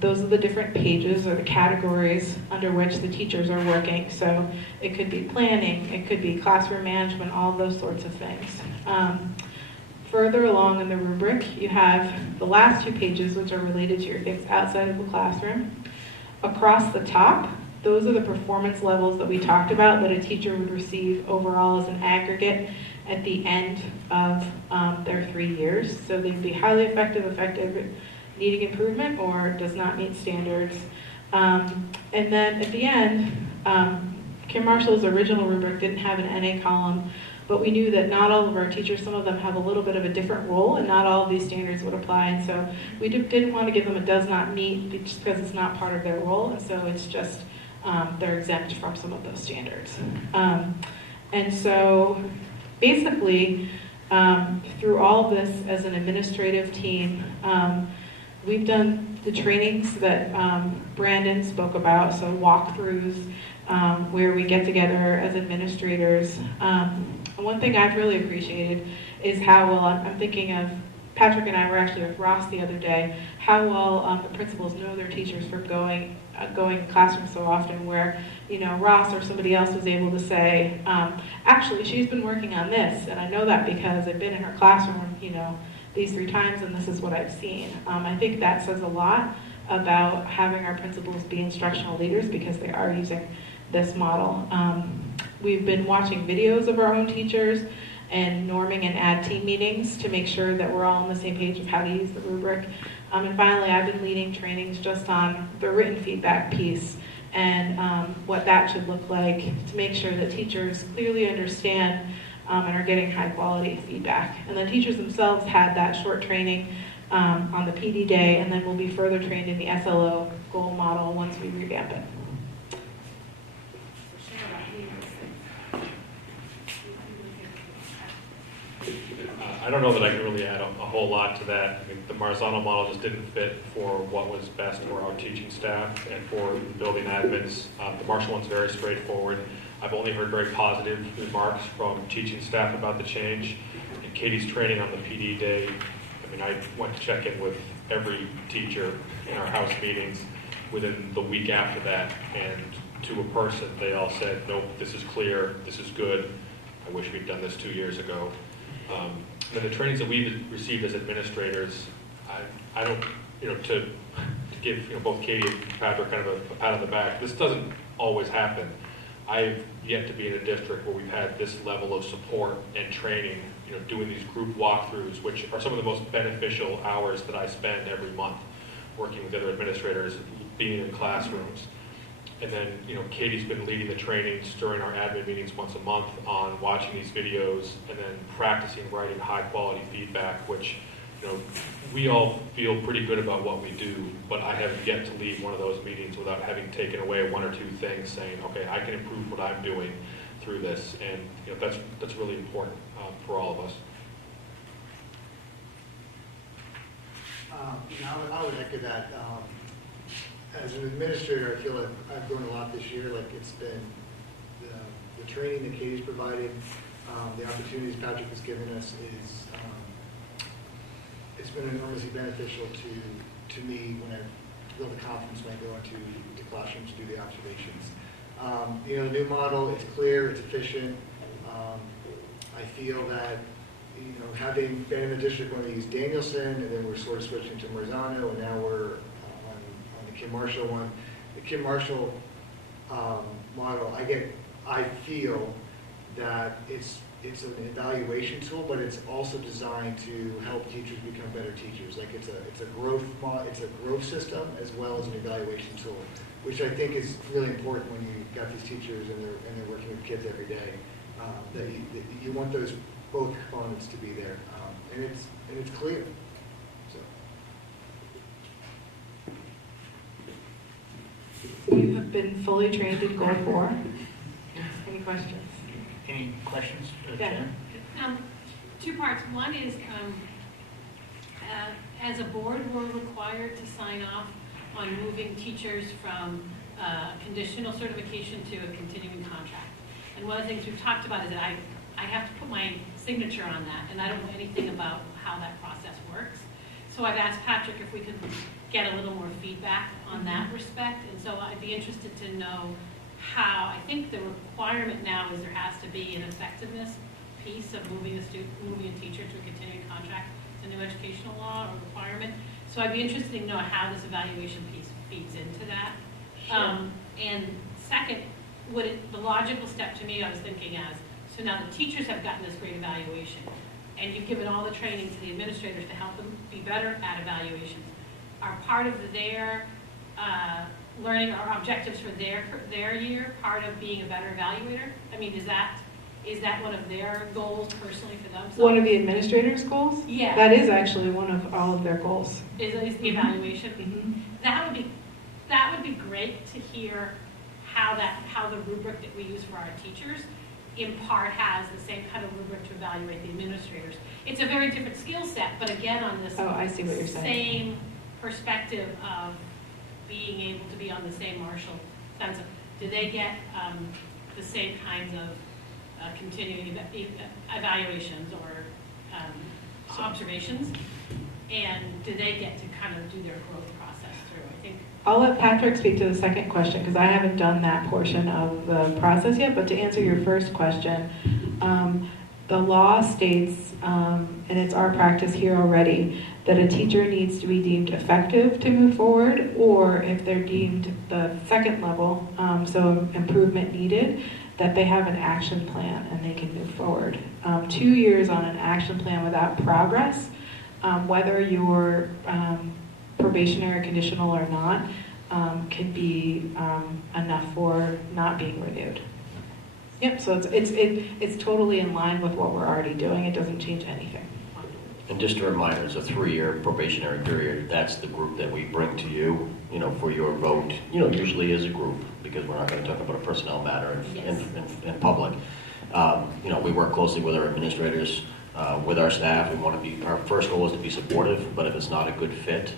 Those are the different pages or the categories under which the teachers are working. So it could be planning, it could be classroom management, all those sorts of things. Further along in the rubric, you have the last two pages, which are related to your things outside of the classroom. Across the top, those are the performance levels that we talked about that a teacher would receive overall as an aggregate at the end of their 3 years. So they'd be highly effective, needing improvement, or does not meet standards. And then at the end, Kim Marshall's original rubric didn't have an NA column, but we knew that not all of our teachers, some of them have a little bit of a different role, and not all of these standards would apply. And so we didn't want to give them a does not meet just because it's not part of their role, and so it's just they're exempt from some of those standards. And so basically, through all of this as an administrative team, we've done the trainings that Brandon spoke about, so walkthroughs, where we get together as administrators. One thing I've really appreciated is how well, I'm thinking of, Patrick and I were actually with Ross the other day, how well the principals know their teachers from going in classrooms so often, where, you know, Ross or somebody else was able to say, actually, she's been working on this, and I know that because I've been in her classroom, you know, these 3 times, and this is what I've seen. I think that says a lot about having our principals be instructional leaders because they are using this model. We've been watching videos of our own teachers and norming and ad team meetings to make sure that we're all on the same page of how to use the rubric. And finally, I've been leading trainings just on the written feedback piece and what that should look like to make sure that teachers clearly understand and are getting high quality feedback. And the teachers themselves had that short training on the PD day, and then we'll be further trained in the SLO goal model once we revamp it. I don't know that I can really add a whole lot to that. I mean, the Marzano model just didn't fit for what was best for our teaching staff and for the building admins. The Marshall one's very straightforward. I've only heard very positive remarks from teaching staff about the change. And Katie's training on the PD day, I mean, I went to check in with every teacher in our house meetings within the week after that, and to a person, they all said, nope, this is clear, this is good, I wish we'd done this 2 years ago. And the trainings that we've received as administrators, I don't, to give both Katie and Patrick kind of a pat on the back, this doesn't always happen. I've yet to be in a district where we've had this level of support and training, doing these group walkthroughs, which are some of the most beneficial hours that I spend every month working with other administrators, being in classrooms. And then, Katie's been leading the trainings during our admin meetings once a month on watching these videos and then practicing writing high quality feedback, which we all feel pretty good about what we do, but I have yet to leave one of those meetings without having taken away one or two things, saying, okay, I can improve what I'm doing through this, and that's really important for all of us. I would echo that. As an administrator, I feel like I've grown a lot this year. Like it's been the training that Katie's provided, the opportunities Patrick has given us is it's been enormously beneficial to me when I build the confidence when I go into the classrooms to do the observations. The new model, it's clear, it's efficient. I feel that, having been in the district when we used Danielson, and then we're sort of switching to Marzano, and now we're on the Kim Marshall one. The Kim Marshall model, I feel that it's an evaluation tool, but it's also designed to help teachers become better teachers. Like it's a growth system as well as an evaluation tool, which I think is really important when you've got these teachers and they're working with kids every day. That you want those both components to be there, and it's clear. So. You have been fully trained in Goal 4. Any questions? Any questions, Yeah. Jen? 2 parts. One is, as a board, we're required to sign off on moving teachers from conditional certification to a continuing contract. And one of the things we've talked about is that I have to put my signature on that, and I don't know anything about how that process works. So I've asked Patrick if we could get a little more feedback on that respect, and so I'd be interested to know how. I think the requirement now is there has to be an effectiveness piece of moving a teacher to a continuing contract. It's a new educational law or requirement. So I'd be interested to know how this evaluation piece feeds into that. Sure. And second, the logical step to me, I was thinking so now the teachers have gotten this great evaluation, and you've given all the training to the administrators to help them be better at evaluations. Are part of their learning or objectives for their year part of being a better evaluator? I mean, is that one of their goals personally for themselves? One of the administrators' goals? Yeah. That is actually one of all of their goals. Is the evaluation? Mm-hmm. That would be great to hear how the rubric that we use for our teachers in part has the same kind of rubric to evaluate the administrators. It's a very different skill set, but again on this I see what you're saying. Same perspective of being able to be on the same Marshall sense of, do they get the same kinds of continuing evaluations or observations, and do they get to kind of do their growth process through? I think I'll let Patrick speak to the second question because I haven't done that portion of the process yet, but to answer your first question, the law states, and it's our practice here already, that a teacher needs to be deemed effective to move forward, or if they're deemed the second level, so improvement needed, that they have an action plan and they can move forward. 2 years on an action plan without progress, whether you're probationary, conditional or not, can be enough for not being renewed. Yep, so it's totally in line with what we're already doing. It doesn't change anything. And just a reminder, it's a 3-year probationary period. That's the group that we bring to you, for your vote, usually as a group, because we're not going to talk about a personnel matter in public. We work closely with our administrators, with our staff. Our first goal is to be supportive, but if it's not a good fit,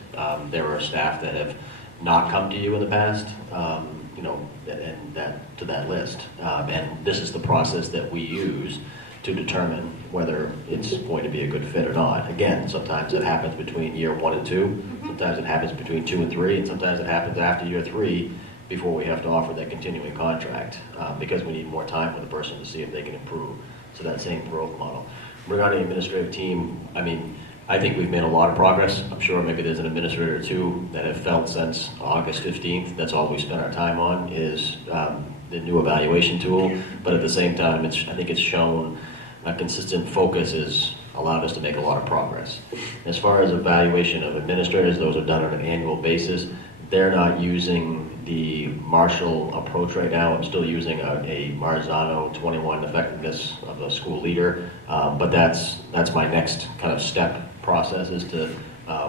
there are staff that have not come to you in the past, and to that list. And this is the process that we use to determine whether it's going to be a good fit or not. Again, sometimes it happens between year 1 and 2, sometimes it happens between 2 and 3, and sometimes it happens after year 3 before we have to offer that continuing contract, because we need more time with the person to see if they can improve. So that same growth model. Regarding the administrative team, I think we've made a lot of progress. I'm sure maybe there's an administrator or two that have felt since August 15th, that's all we spent our time on is the new evaluation tool. But at the same time, I think it's shown a consistent focus has allowed us to make a lot of progress. As far as evaluation of administrators, those are done on an annual basis. They're not using the Marshall approach right now. I'm still using a Marzano 21 effectiveness of a school leader, but that's my next kind of step process is to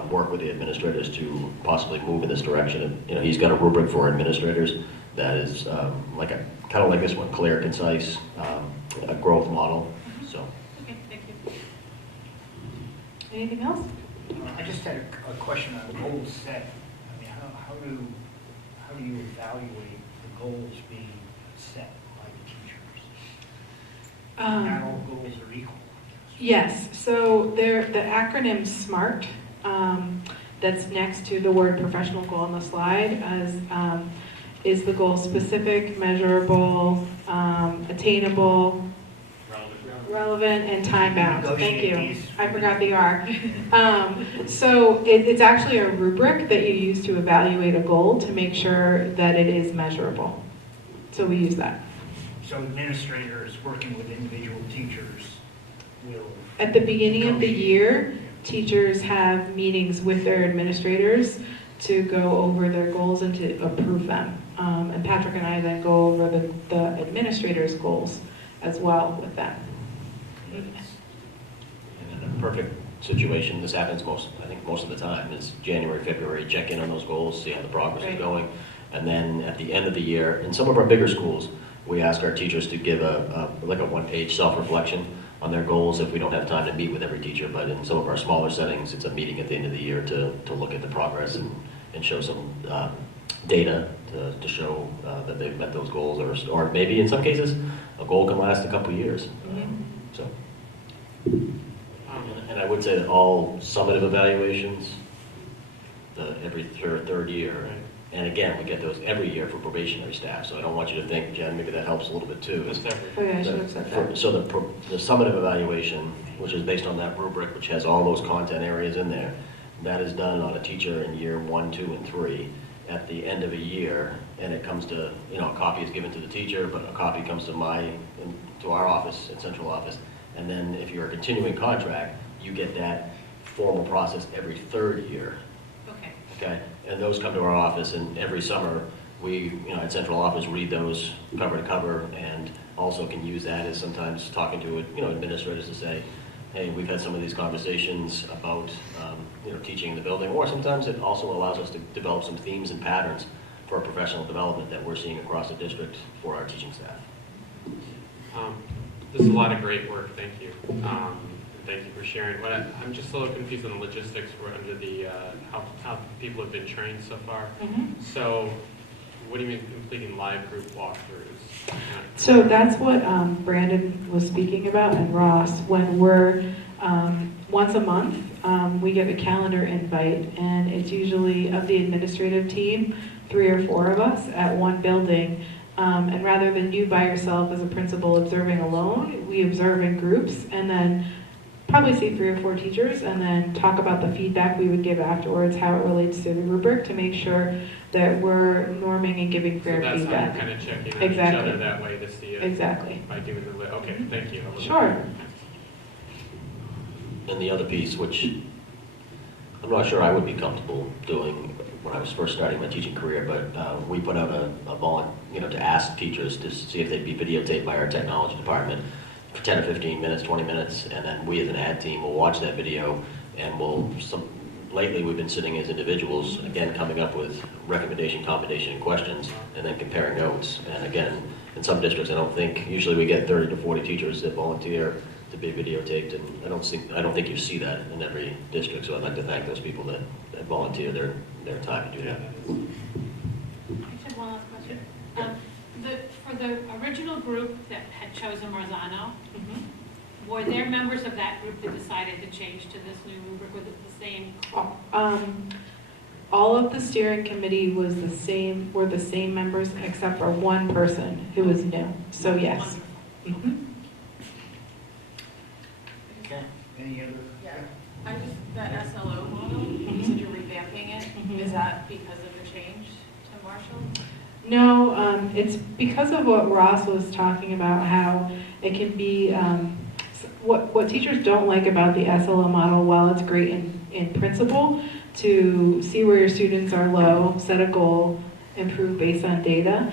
work with the administrators to possibly move in this direction. And, you know, he's got a rubric for administrators that is kind of like this one, clear, concise, a growth model. So. Okay, thank you. Anything else? I just had a question on goals set. I mean, how do you evaluate the goals being set by the teachers? Not all goals are equal. Yes, so the acronym SMART, that's next to the word professional goal on the slide, is the goal specific, measurable, attainable, relevant, and time-bound. Thank you. I forgot the R. So it's actually a rubric that you use to evaluate a goal to make sure that it is measurable. So we use that. So administrators working with individual teachers will. At the beginning of the year, teachers have meetings with their administrators to go over their goals and to approve them. And Patrick and I then go over the administrators' goals as well with them. And in a perfect situation, this happens most of the time, is January, February, check in on those goals, see how the progress is going. And then at the end of the year, in some of our bigger schools, we ask our teachers to give a one-page self-reflection on their goals if we don't have time to meet with every teacher. But in some of our smaller settings, it's a meeting at the end of the year to look at the progress and show some data to show that they've met those goals, or maybe in some cases, a goal can last a couple of years. So, and I would say that all summative evaluations, every third year, and again, we get those every year for probationary staff, so I don't want you to think, Jen, maybe that helps a little bit too. That's every. Oh yeah, I should have said that. So the summative evaluation, which is based on that rubric, which has all those content areas in there, that is done on a teacher in year 1, 2, and 3 at the end of a year, and it comes to, you know, a copy is given to the teacher, but a copy comes to our office, at central office, and then if you're a continuing contract, you get that formal process every third year. Okay, and those come to our office, and every summer, we, you know, at central office, read those cover to cover, and also can use that as sometimes talking to, you know, administrators to say, hey, we've had some of these conversations about, you know, teaching in the building, or sometimes it also allows us to develop some themes and patterns for professional development that we're seeing across the district for our teaching staff. This is a lot of great work, thank you. Thank you for sharing. I'm just a little confused on the logistics under the how people have been trained so far. So, what do you mean completing live group walkthroughs? So that's what Brandon was speaking about, and Ross. When we're once a month, we get a calendar invite, and it's usually of the administrative team, 3 or 4 of us at one building. And rather than you by yourself as a principal observing alone, we observe in groups, and then probably see 3 or 4 teachers, and then talk about the feedback we would give afterwards, how it relates to the rubric, to make sure that we're norming and giving fair so that's feedback. how you're kind of checking on Exactly. each other that way to see it. Exactly. By doing the okay, thank you. Sure. And the other piece, which I'm not sure I would be comfortable doing when I was first starting my teaching career, but we put out a bond, you know, to ask teachers to see if they'd be videotaped by our technology department for 10 or 15 minutes, 20 minutes, and then we as an ad team will watch that video, and lately we've been sitting as individuals, again, coming up with recommendation, combination, and questions, and then comparing notes. And again, in some districts, usually we get 30 to 40 teachers that volunteer to be videotaped, and I don't think you see that in every district, so I'd like to thank those people that volunteer their time to do that. I have one last question. For the original group that had chosen Marzano, were there members of that group that decided to change to this new rubric? Was it the same? All of the steering committee were the same members except for one person who was new. So yes. Okay, any other? Yeah, I just, that SLO model, you said you're revamping it. Is that because of the change to Marshall? No, it's because of what Ross was talking about, how it can be, what teachers don't like about the SLO model, while it's great in principle, to see where your students are low, set a goal, improve based on data.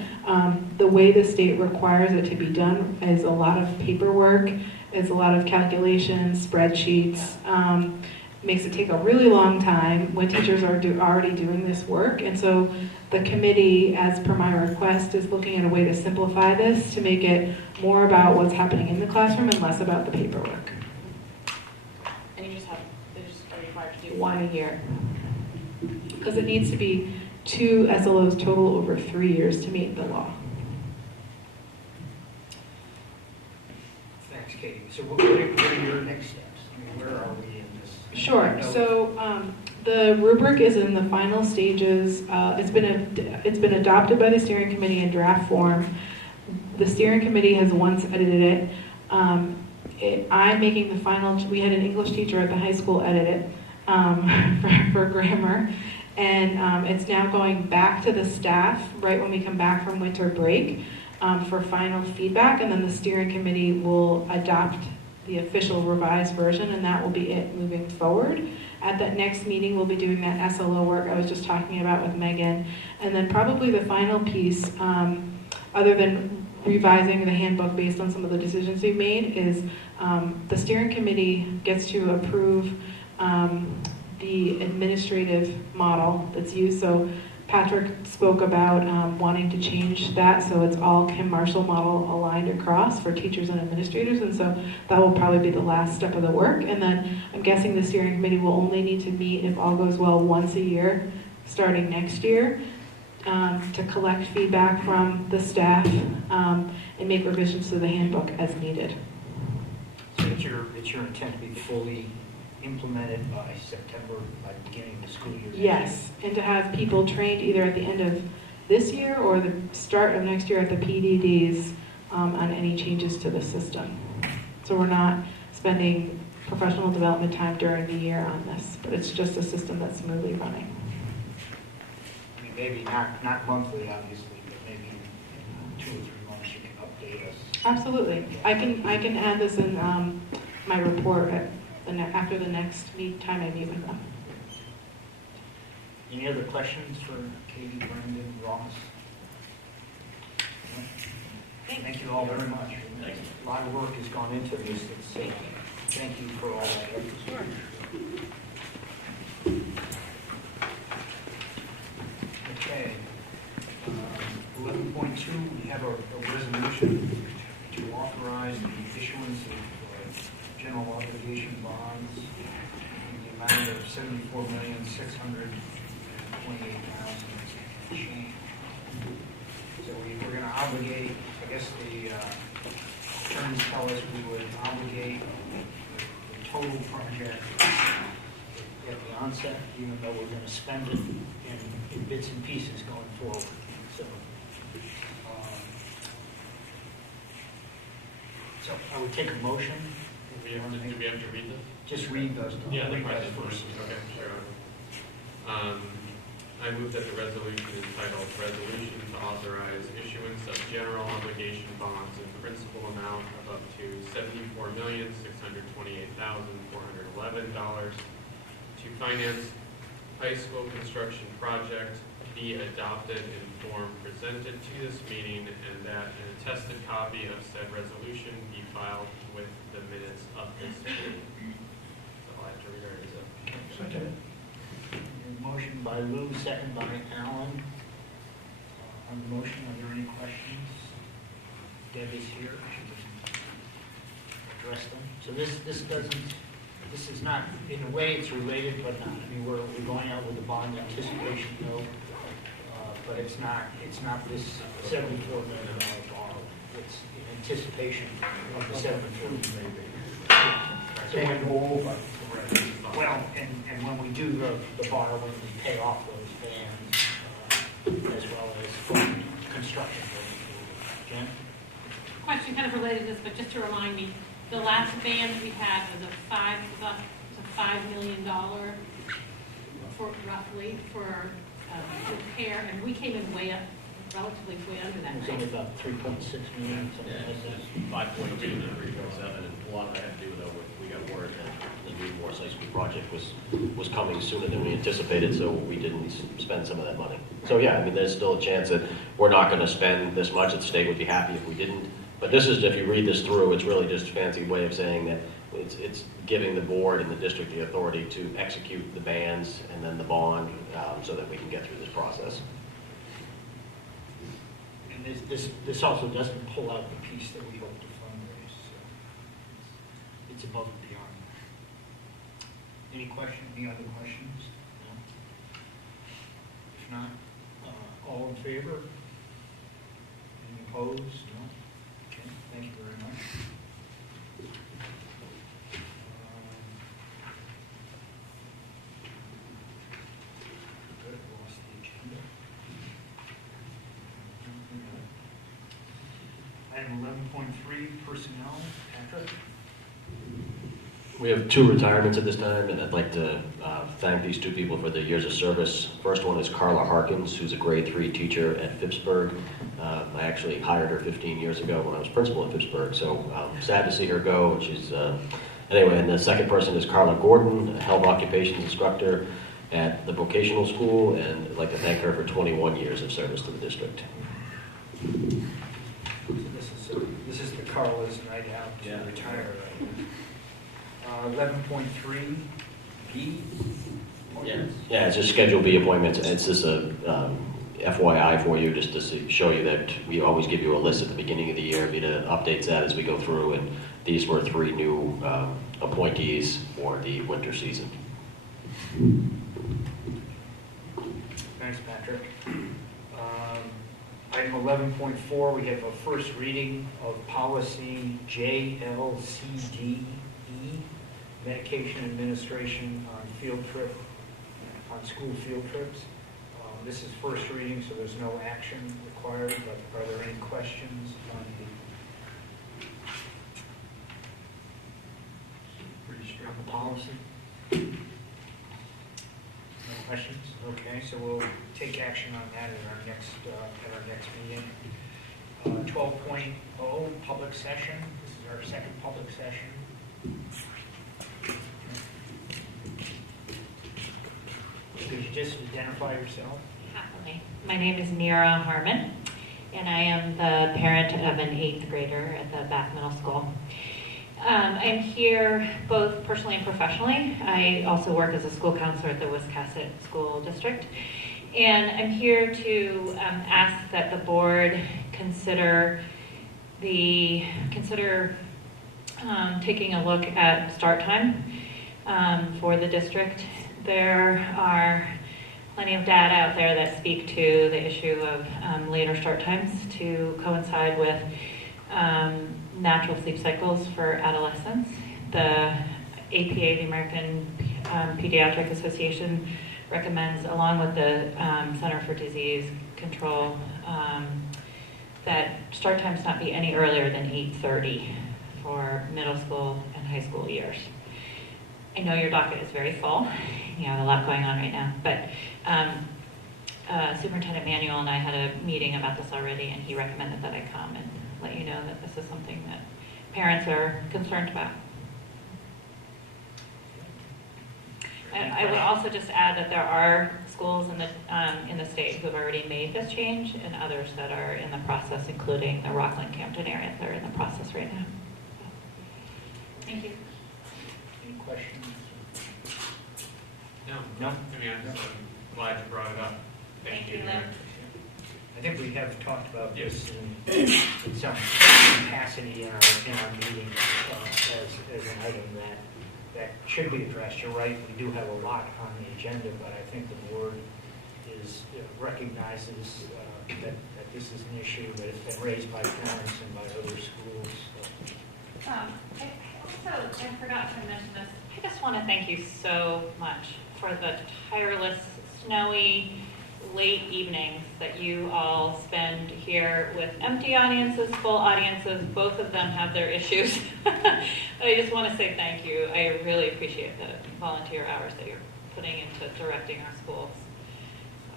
The way the state requires it to be done is a lot of paperwork, is a lot of calculations, spreadsheets, makes it take a really long time when teachers are already doing this work. And so the committee, as per my request, is looking at a way to simplify this to make it more about what's happening in the classroom and less about the paperwork. And you just have, they just are required to do One a year. Because it needs to be 2 SLOs total over 3 years to meet the law. Thanks, Katie. So what are your next steps? I mean, where are we in this? Sure. I know- So the rubric is in the final stages. It's been adopted by the steering committee in draft form. The steering committee has once edited it. I'm making the final. We had an English teacher at the high school edit it for grammar, and it's now going back to the staff right when we come back from winter break for final feedback, and then the steering committee will adopt the official revised version, and that will be it moving forward. At that next meeting, we'll be doing that SLO work I was just talking about with Megan. And then probably the final piece, other than revising the handbook based on some of the decisions we've made, is the steering committee gets to approve the administrative model that's used. So Patrick spoke about wanting to change that so it's all Kim Marshall model aligned across for teachers and administrators, and so that will probably be the last step of the work. And then I'm guessing the steering committee will only need to meet, if all goes well, once a year starting next year to collect feedback from the staff and make revisions to the handbook as needed. So it's your intent to be fully implemented by September, by the beginning of the school year? Yes, and to have people trained either at the end of this year or the start of next year at the PDDs on any changes to the system. So we're not spending professional development time during the year on this, but it's just a system that's smoothly running. I mean, maybe not monthly, obviously, but maybe in 2 or 3 months you can update us. Absolutely. I can add this in my report after the next time I meet with them. Any other questions for Katie, Brandon, Ross? No? Thank you all very much. A lot of work has gone into this. Thank you for all that effort. Sure. Okay. 11.2, we have a resolution to authorize the issuance of general obligation bonds in the amount of $74,628,000 change. So we're going to obligate, I guess the terms tell us we would obligate the total project at the onset, even though we're going to spend it in bits and pieces going forward. So I would take a motion. Do we have to read this? Just read those. Yeah, the Read that question. Okay, sure. I move that the resolution entitled Resolution to Authorize Issuance of General Obligation Bonds in Principal Amount of up to $74,628,411 to finance high school construction project be adopted in form presented to this meeting, and that an attested copy of said resolution be filed with the minutes of this meeting. So I have to read, or is it? Second. Motion by Lou, second by Alan. On the motion, are there any questions? Deb is here. She can address them. So this is not, in a way, it's related, but not. I mean, we're going out with a bond anticipation note, but it's not this $74 million borrow. It's in anticipation of the $74 million. So when we go over, well, and when we do the borrowing, we pay off those bands as well as construction going forward. Jen? Question kind of related to this, but just to remind me, the last band we had was a $5 million for roughly for repair, and we came in relatively way under that. It was only about 3.6 million, something like that. 5.2 to 3.7, and a lot of that had to do with we got word that the new Morris High School project was coming sooner than we anticipated, so we didn't spend some of that money. So yeah, I mean, there's still a chance that we're not going to spend this much. The state would be happy if we didn't. But this is, if you read this through, it's really just a fancy way of saying that it's giving the board and the district the authority to execute the bans and then the bond, so that we can get through this process. And this also doesn't pull out the piece that we hope to fundraise, so it's above and beyond that. Any other questions? No? If not, all in favor? Any opposed? No? Okay, thank you very much. Good, lost the agenda. Item 11.3, personnel. Patrick? We have 2 retirements at this time, and I'd like to thank these 2 people for their years of service. First one is Carla Harkins, who's a grade 3 teacher at Phippsburg. I actually hired her 15 years ago when I was principal at Phippsburg, so sad to see her go. And she's anyway. And the second person is Carla Gordon, a health occupations instructor at the vocational school, and I'd like to thank her for 21 years of service to the district. This is the Carla's night out to retire. 11.3, B. Yeah, it's just Schedule B appointments. It's just a FYI for you, just to show you that we always give you a list at the beginning of the year. Me to update that as we go through, and these were 3 new appointees for the winter season. Thanks, Patrick. Item 11.4, we have a first reading of policy JLCDE, medication administration on school field trips. This is first reading, so there's no action required, but are there any questions on the policy? No questions? Okay, so we'll take action on that at our next meeting. 12.0, public session. This is our second public session. Could you just identify yourself? Happily. My name is Nira Harmon, and I am the parent of an 8th grader at the Bath Middle School. I'm here both personally and professionally. I also work as a school counselor at the Wiscasset School District. And I'm here to ask that the board consider taking a look at start time for the district. There are plenty of data out there that speak to the issue of later start times to coincide with natural sleep cycles for adolescents. The APA, the American Pediatric Association, recommends, along with the Center for Disease Control, that start times not be any earlier than 8:30 for middle school and high school years. I know your docket is very full. You have a lot going on right now, but Superintendent Manuel and I had a meeting about this already, and he recommended that I come and let you know that this is something that parents are concerned about. I would also just add that there are schools in the state who have already made this change, and others that are in the process, including the Rockland Campton area. They're in the process right now. Thank you. Any questions? No. No? I mean, I'm glad you brought it up. Thank you. I think we have talked about this in some capacity in our meeting as an item that should be addressed. You're right, we do have a lot on the agenda, but I think the board recognizes that this is an issue that has been raised by parents and by other schools. So. I forgot to mention this. I just want to thank you so much for the tireless, snowy, late evenings that you all spend here with empty audiences, full audiences. Both of them have their issues. I just want to say thank you. I really appreciate the volunteer hours that you're putting into directing our schools. So,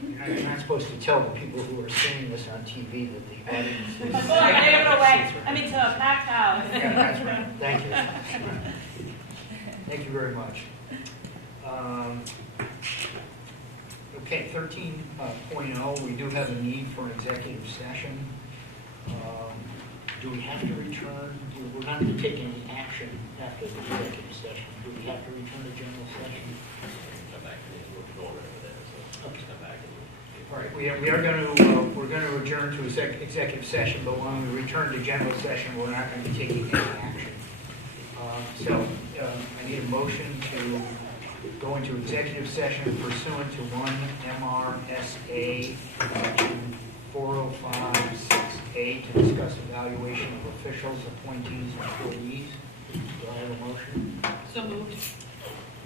thank you. You're not supposed to tell the people who are seeing this on TV that the audience is... Well, I gave it away. I mean, to a packed house. Yeah, that's right. Thank you. Thank you very much. Okay, 13.0, we do have a need for an executive session. do we have to return, we're not going to take any action after the executive session. Do we have to return to general session? Come back, we're going over there, so just come back and. All right, we are going to, we're going to adjourn to executive session, but when we return to general session, we're not going to be taking any action. So I need a motion to go into executive session pursuant to 1 MRSA 4056A to discuss evaluation of officials, appointees, and employees. Do I have a motion? So moved.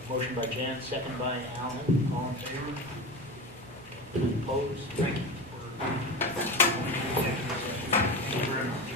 Motion by Jan, second by Alan. All in favor? Opposed? Thank you. Thank you very much.